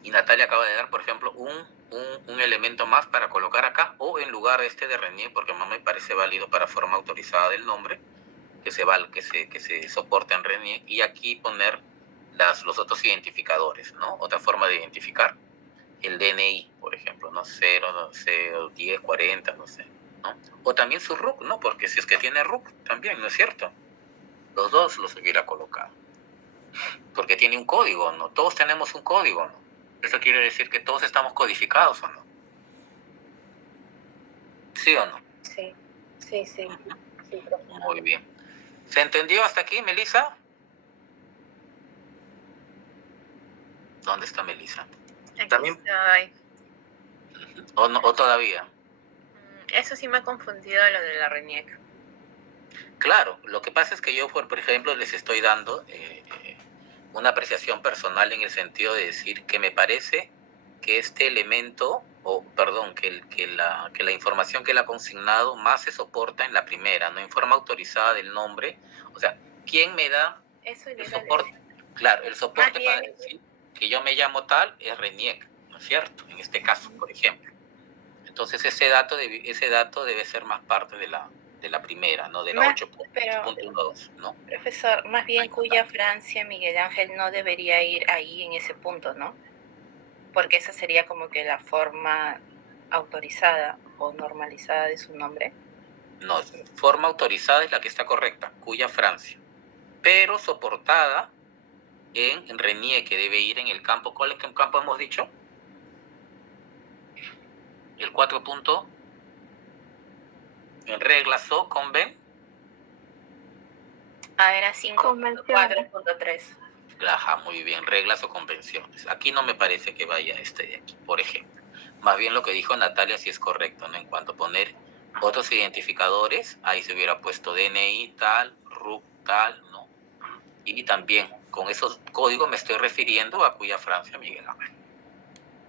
Y Natalia acaba de dar, por ejemplo, un elemento más para colocar acá, o en lugar de de Reniec, porque más me parece válido para forma autorizada del nombre, que se soporta en Reniec, y aquí poner los otros identificadores, ¿no? Otra forma de identificar, el DNI, por ejemplo, ¿no? 0, no sé, 10, 40, no sé, ¿no? O también su RUC, ¿no? Porque si es que tiene RUC también, ¿no es cierto? Los dos los hubiera colocado. Porque tiene un código, ¿no? Todos tenemos un código, ¿no? Eso quiere decir que todos estamos codificados, ¿o no? ¿Sí o no? Sí. Muy bien. ¿Se entendió hasta aquí, Melissa? ¿Dónde está Melissa? También, ¿O, no, o todavía? Eso sí me ha confundido lo de la RENIEC. Claro, lo que pasa es que yo, por ejemplo, les estoy dando una apreciación personal en el sentido de decir que me parece que este elemento, o perdón, que la información que él ha consignado más se soporta en la primera, no en forma autorizada del nombre. O sea, ¿quién me da el soporte? Claro, el soporte para decir que yo me llamo tal es RENIEC, ¿no es cierto? En este caso, por ejemplo. Entonces ese dato debe ser más parte de la primera, ¿no? De la 8.12, ¿no? Profesor, más bien cuya Francia Miguel Ángel no debería ir ahí en ese punto, ¿no? Porque esa sería como que la forma autorizada o normalizada de su nombre. No, forma autorizada es la que está correcta, cuya Francia, pero soportada en RENIEC, que debe ir en el campo. ¿Cuál campo hemos dicho? El 4 punto en reglas o conven. Era 5.4.3. Ajá, muy bien, reglas o convenciones. Aquí no me parece que vaya este de aquí, por ejemplo. Más bien lo que dijo Natalia sí es correcto, ¿no? En cuanto a poner otros identificadores, ahí se hubiera puesto DNI tal, RUC tal, ¿no? Y también con esos códigos me estoy refiriendo a cuya Francia Miguel Ángel.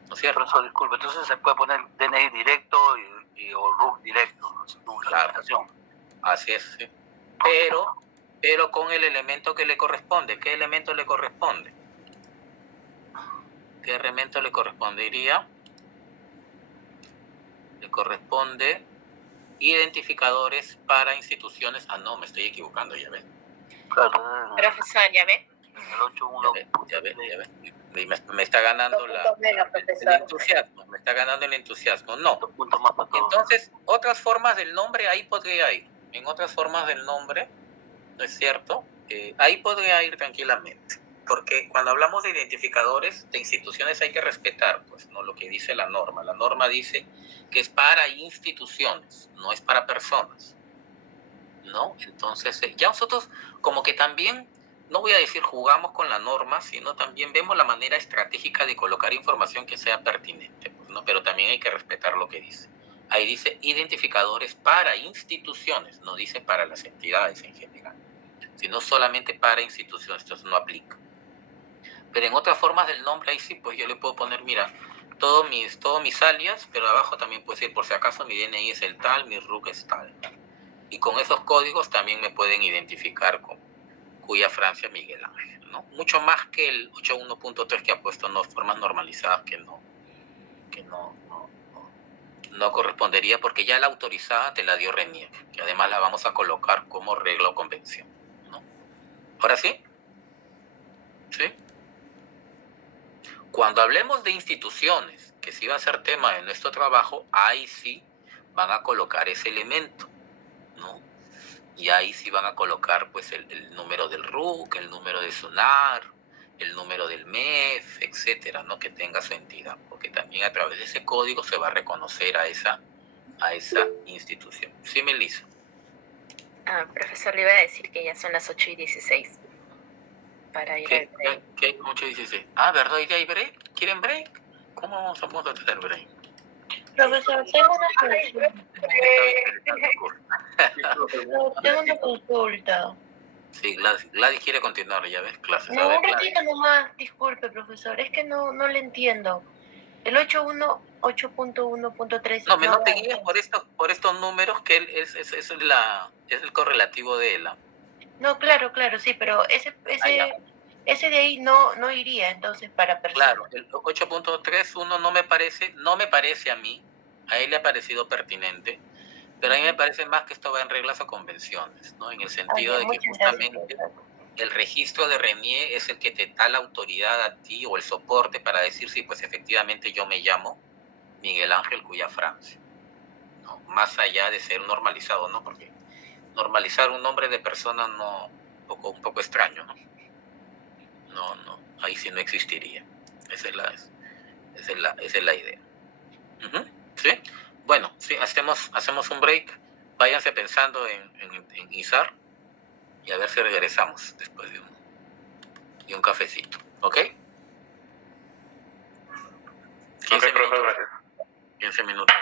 ¿No es cierto? Profesor, disculpe, entonces se puede poner DNI directo o RUC directo, claro. Así es, sí. Pero con el elemento que le corresponde. ¿Qué elemento le corresponde? ¿Qué elemento le correspondería? Le corresponde identificadores para instituciones. Ah, no, me estoy equivocando, ya ves. Claro. Profesor, ¿ya ve? Ya ve. Me está ganando el entusiasmo. Me está ganando el entusiasmo. No. Entonces, otras formas del nombre, ahí podría ir. En otras formas del nombre, ¿no es cierto? Ahí podría ir tranquilamente. Porque cuando hablamos de identificadores de instituciones hay que respetar, pues, ¿no? Lo que dice la norma. La norma dice que es para instituciones, no es para personas, ¿no? Entonces, ya nosotros como que también, no voy a decir jugamos con la norma, sino también vemos la manera estratégica de colocar información que sea pertinente, pues, ¿no? Pero también hay que respetar lo que dice. Ahí dice identificadores para instituciones, no dice para las entidades en general, sino solamente para instituciones, entonces no aplica. Pero en otras formas del nombre, ahí sí, pues yo le puedo poner, mira, todos mis alias, pero abajo también puede decir, por si acaso mi DNI es el tal, mi RUC es tal. Y con esos códigos también me pueden identificar con cuya Francia Miguel Ángel, ¿no? Mucho más que el 8.1.3 que ha puesto formas normalizadas que no correspondería, porque ya la autorizada te la dio RENIEC, que además la vamos a colocar como regla o convención, ¿no? ¿Ahora sí? ¿Sí? Cuando hablemos de instituciones, que sí va a ser tema de nuestro trabajo, ahí sí van a colocar ese elemento, ¿no? Y ahí sí van a colocar pues el número del RUC, el número de SUNAR, el número del MEF, etcétera, ¿no? Que tenga su entidad, porque también a través de ese código se va a reconocer a esa institución. ¿Sí, Melissa? Profesor, le iba a decir que ya son las 8:16 para ir al break. ¿Qué? 8:16. Ah, ¿verdad? ¿Y hay break? ¿Quieren break? ¿Cómo vamos a tener break? Profesor, tengo una consulta. Sí, Gladys quiere continuar, ya ves, clases. No, un ratito nomás, disculpe, profesor, es que no le entiendo. El 8.1.3. No te guíes por estos números, que es el correlativo de ELA. No, claro, sí, pero ese de ahí no iría, entonces, para personas. Claro, el 8.31 no me parece a mí, a él le ha parecido pertinente, pero a mí me parece más que esto va en reglas o convenciones, ¿no? En el sentido de que justamente el registro de RENIEC es el que te da la autoridad a ti o el soporte para decir si pues efectivamente yo me llamo Miguel Ángel Cuya Francia, ¿no? Más allá de ser normalizado, ¿no? Porque normalizar un nombre de persona un poco extraño, ¿no? No, ahí sí no existiría. Esa es la idea. ¿Sí? Bueno, sí, hacemos un break. Váyanse pensando en ISAR y a ver si regresamos después de un cafecito. ¿Ok? 15 minutos. 15 minutos.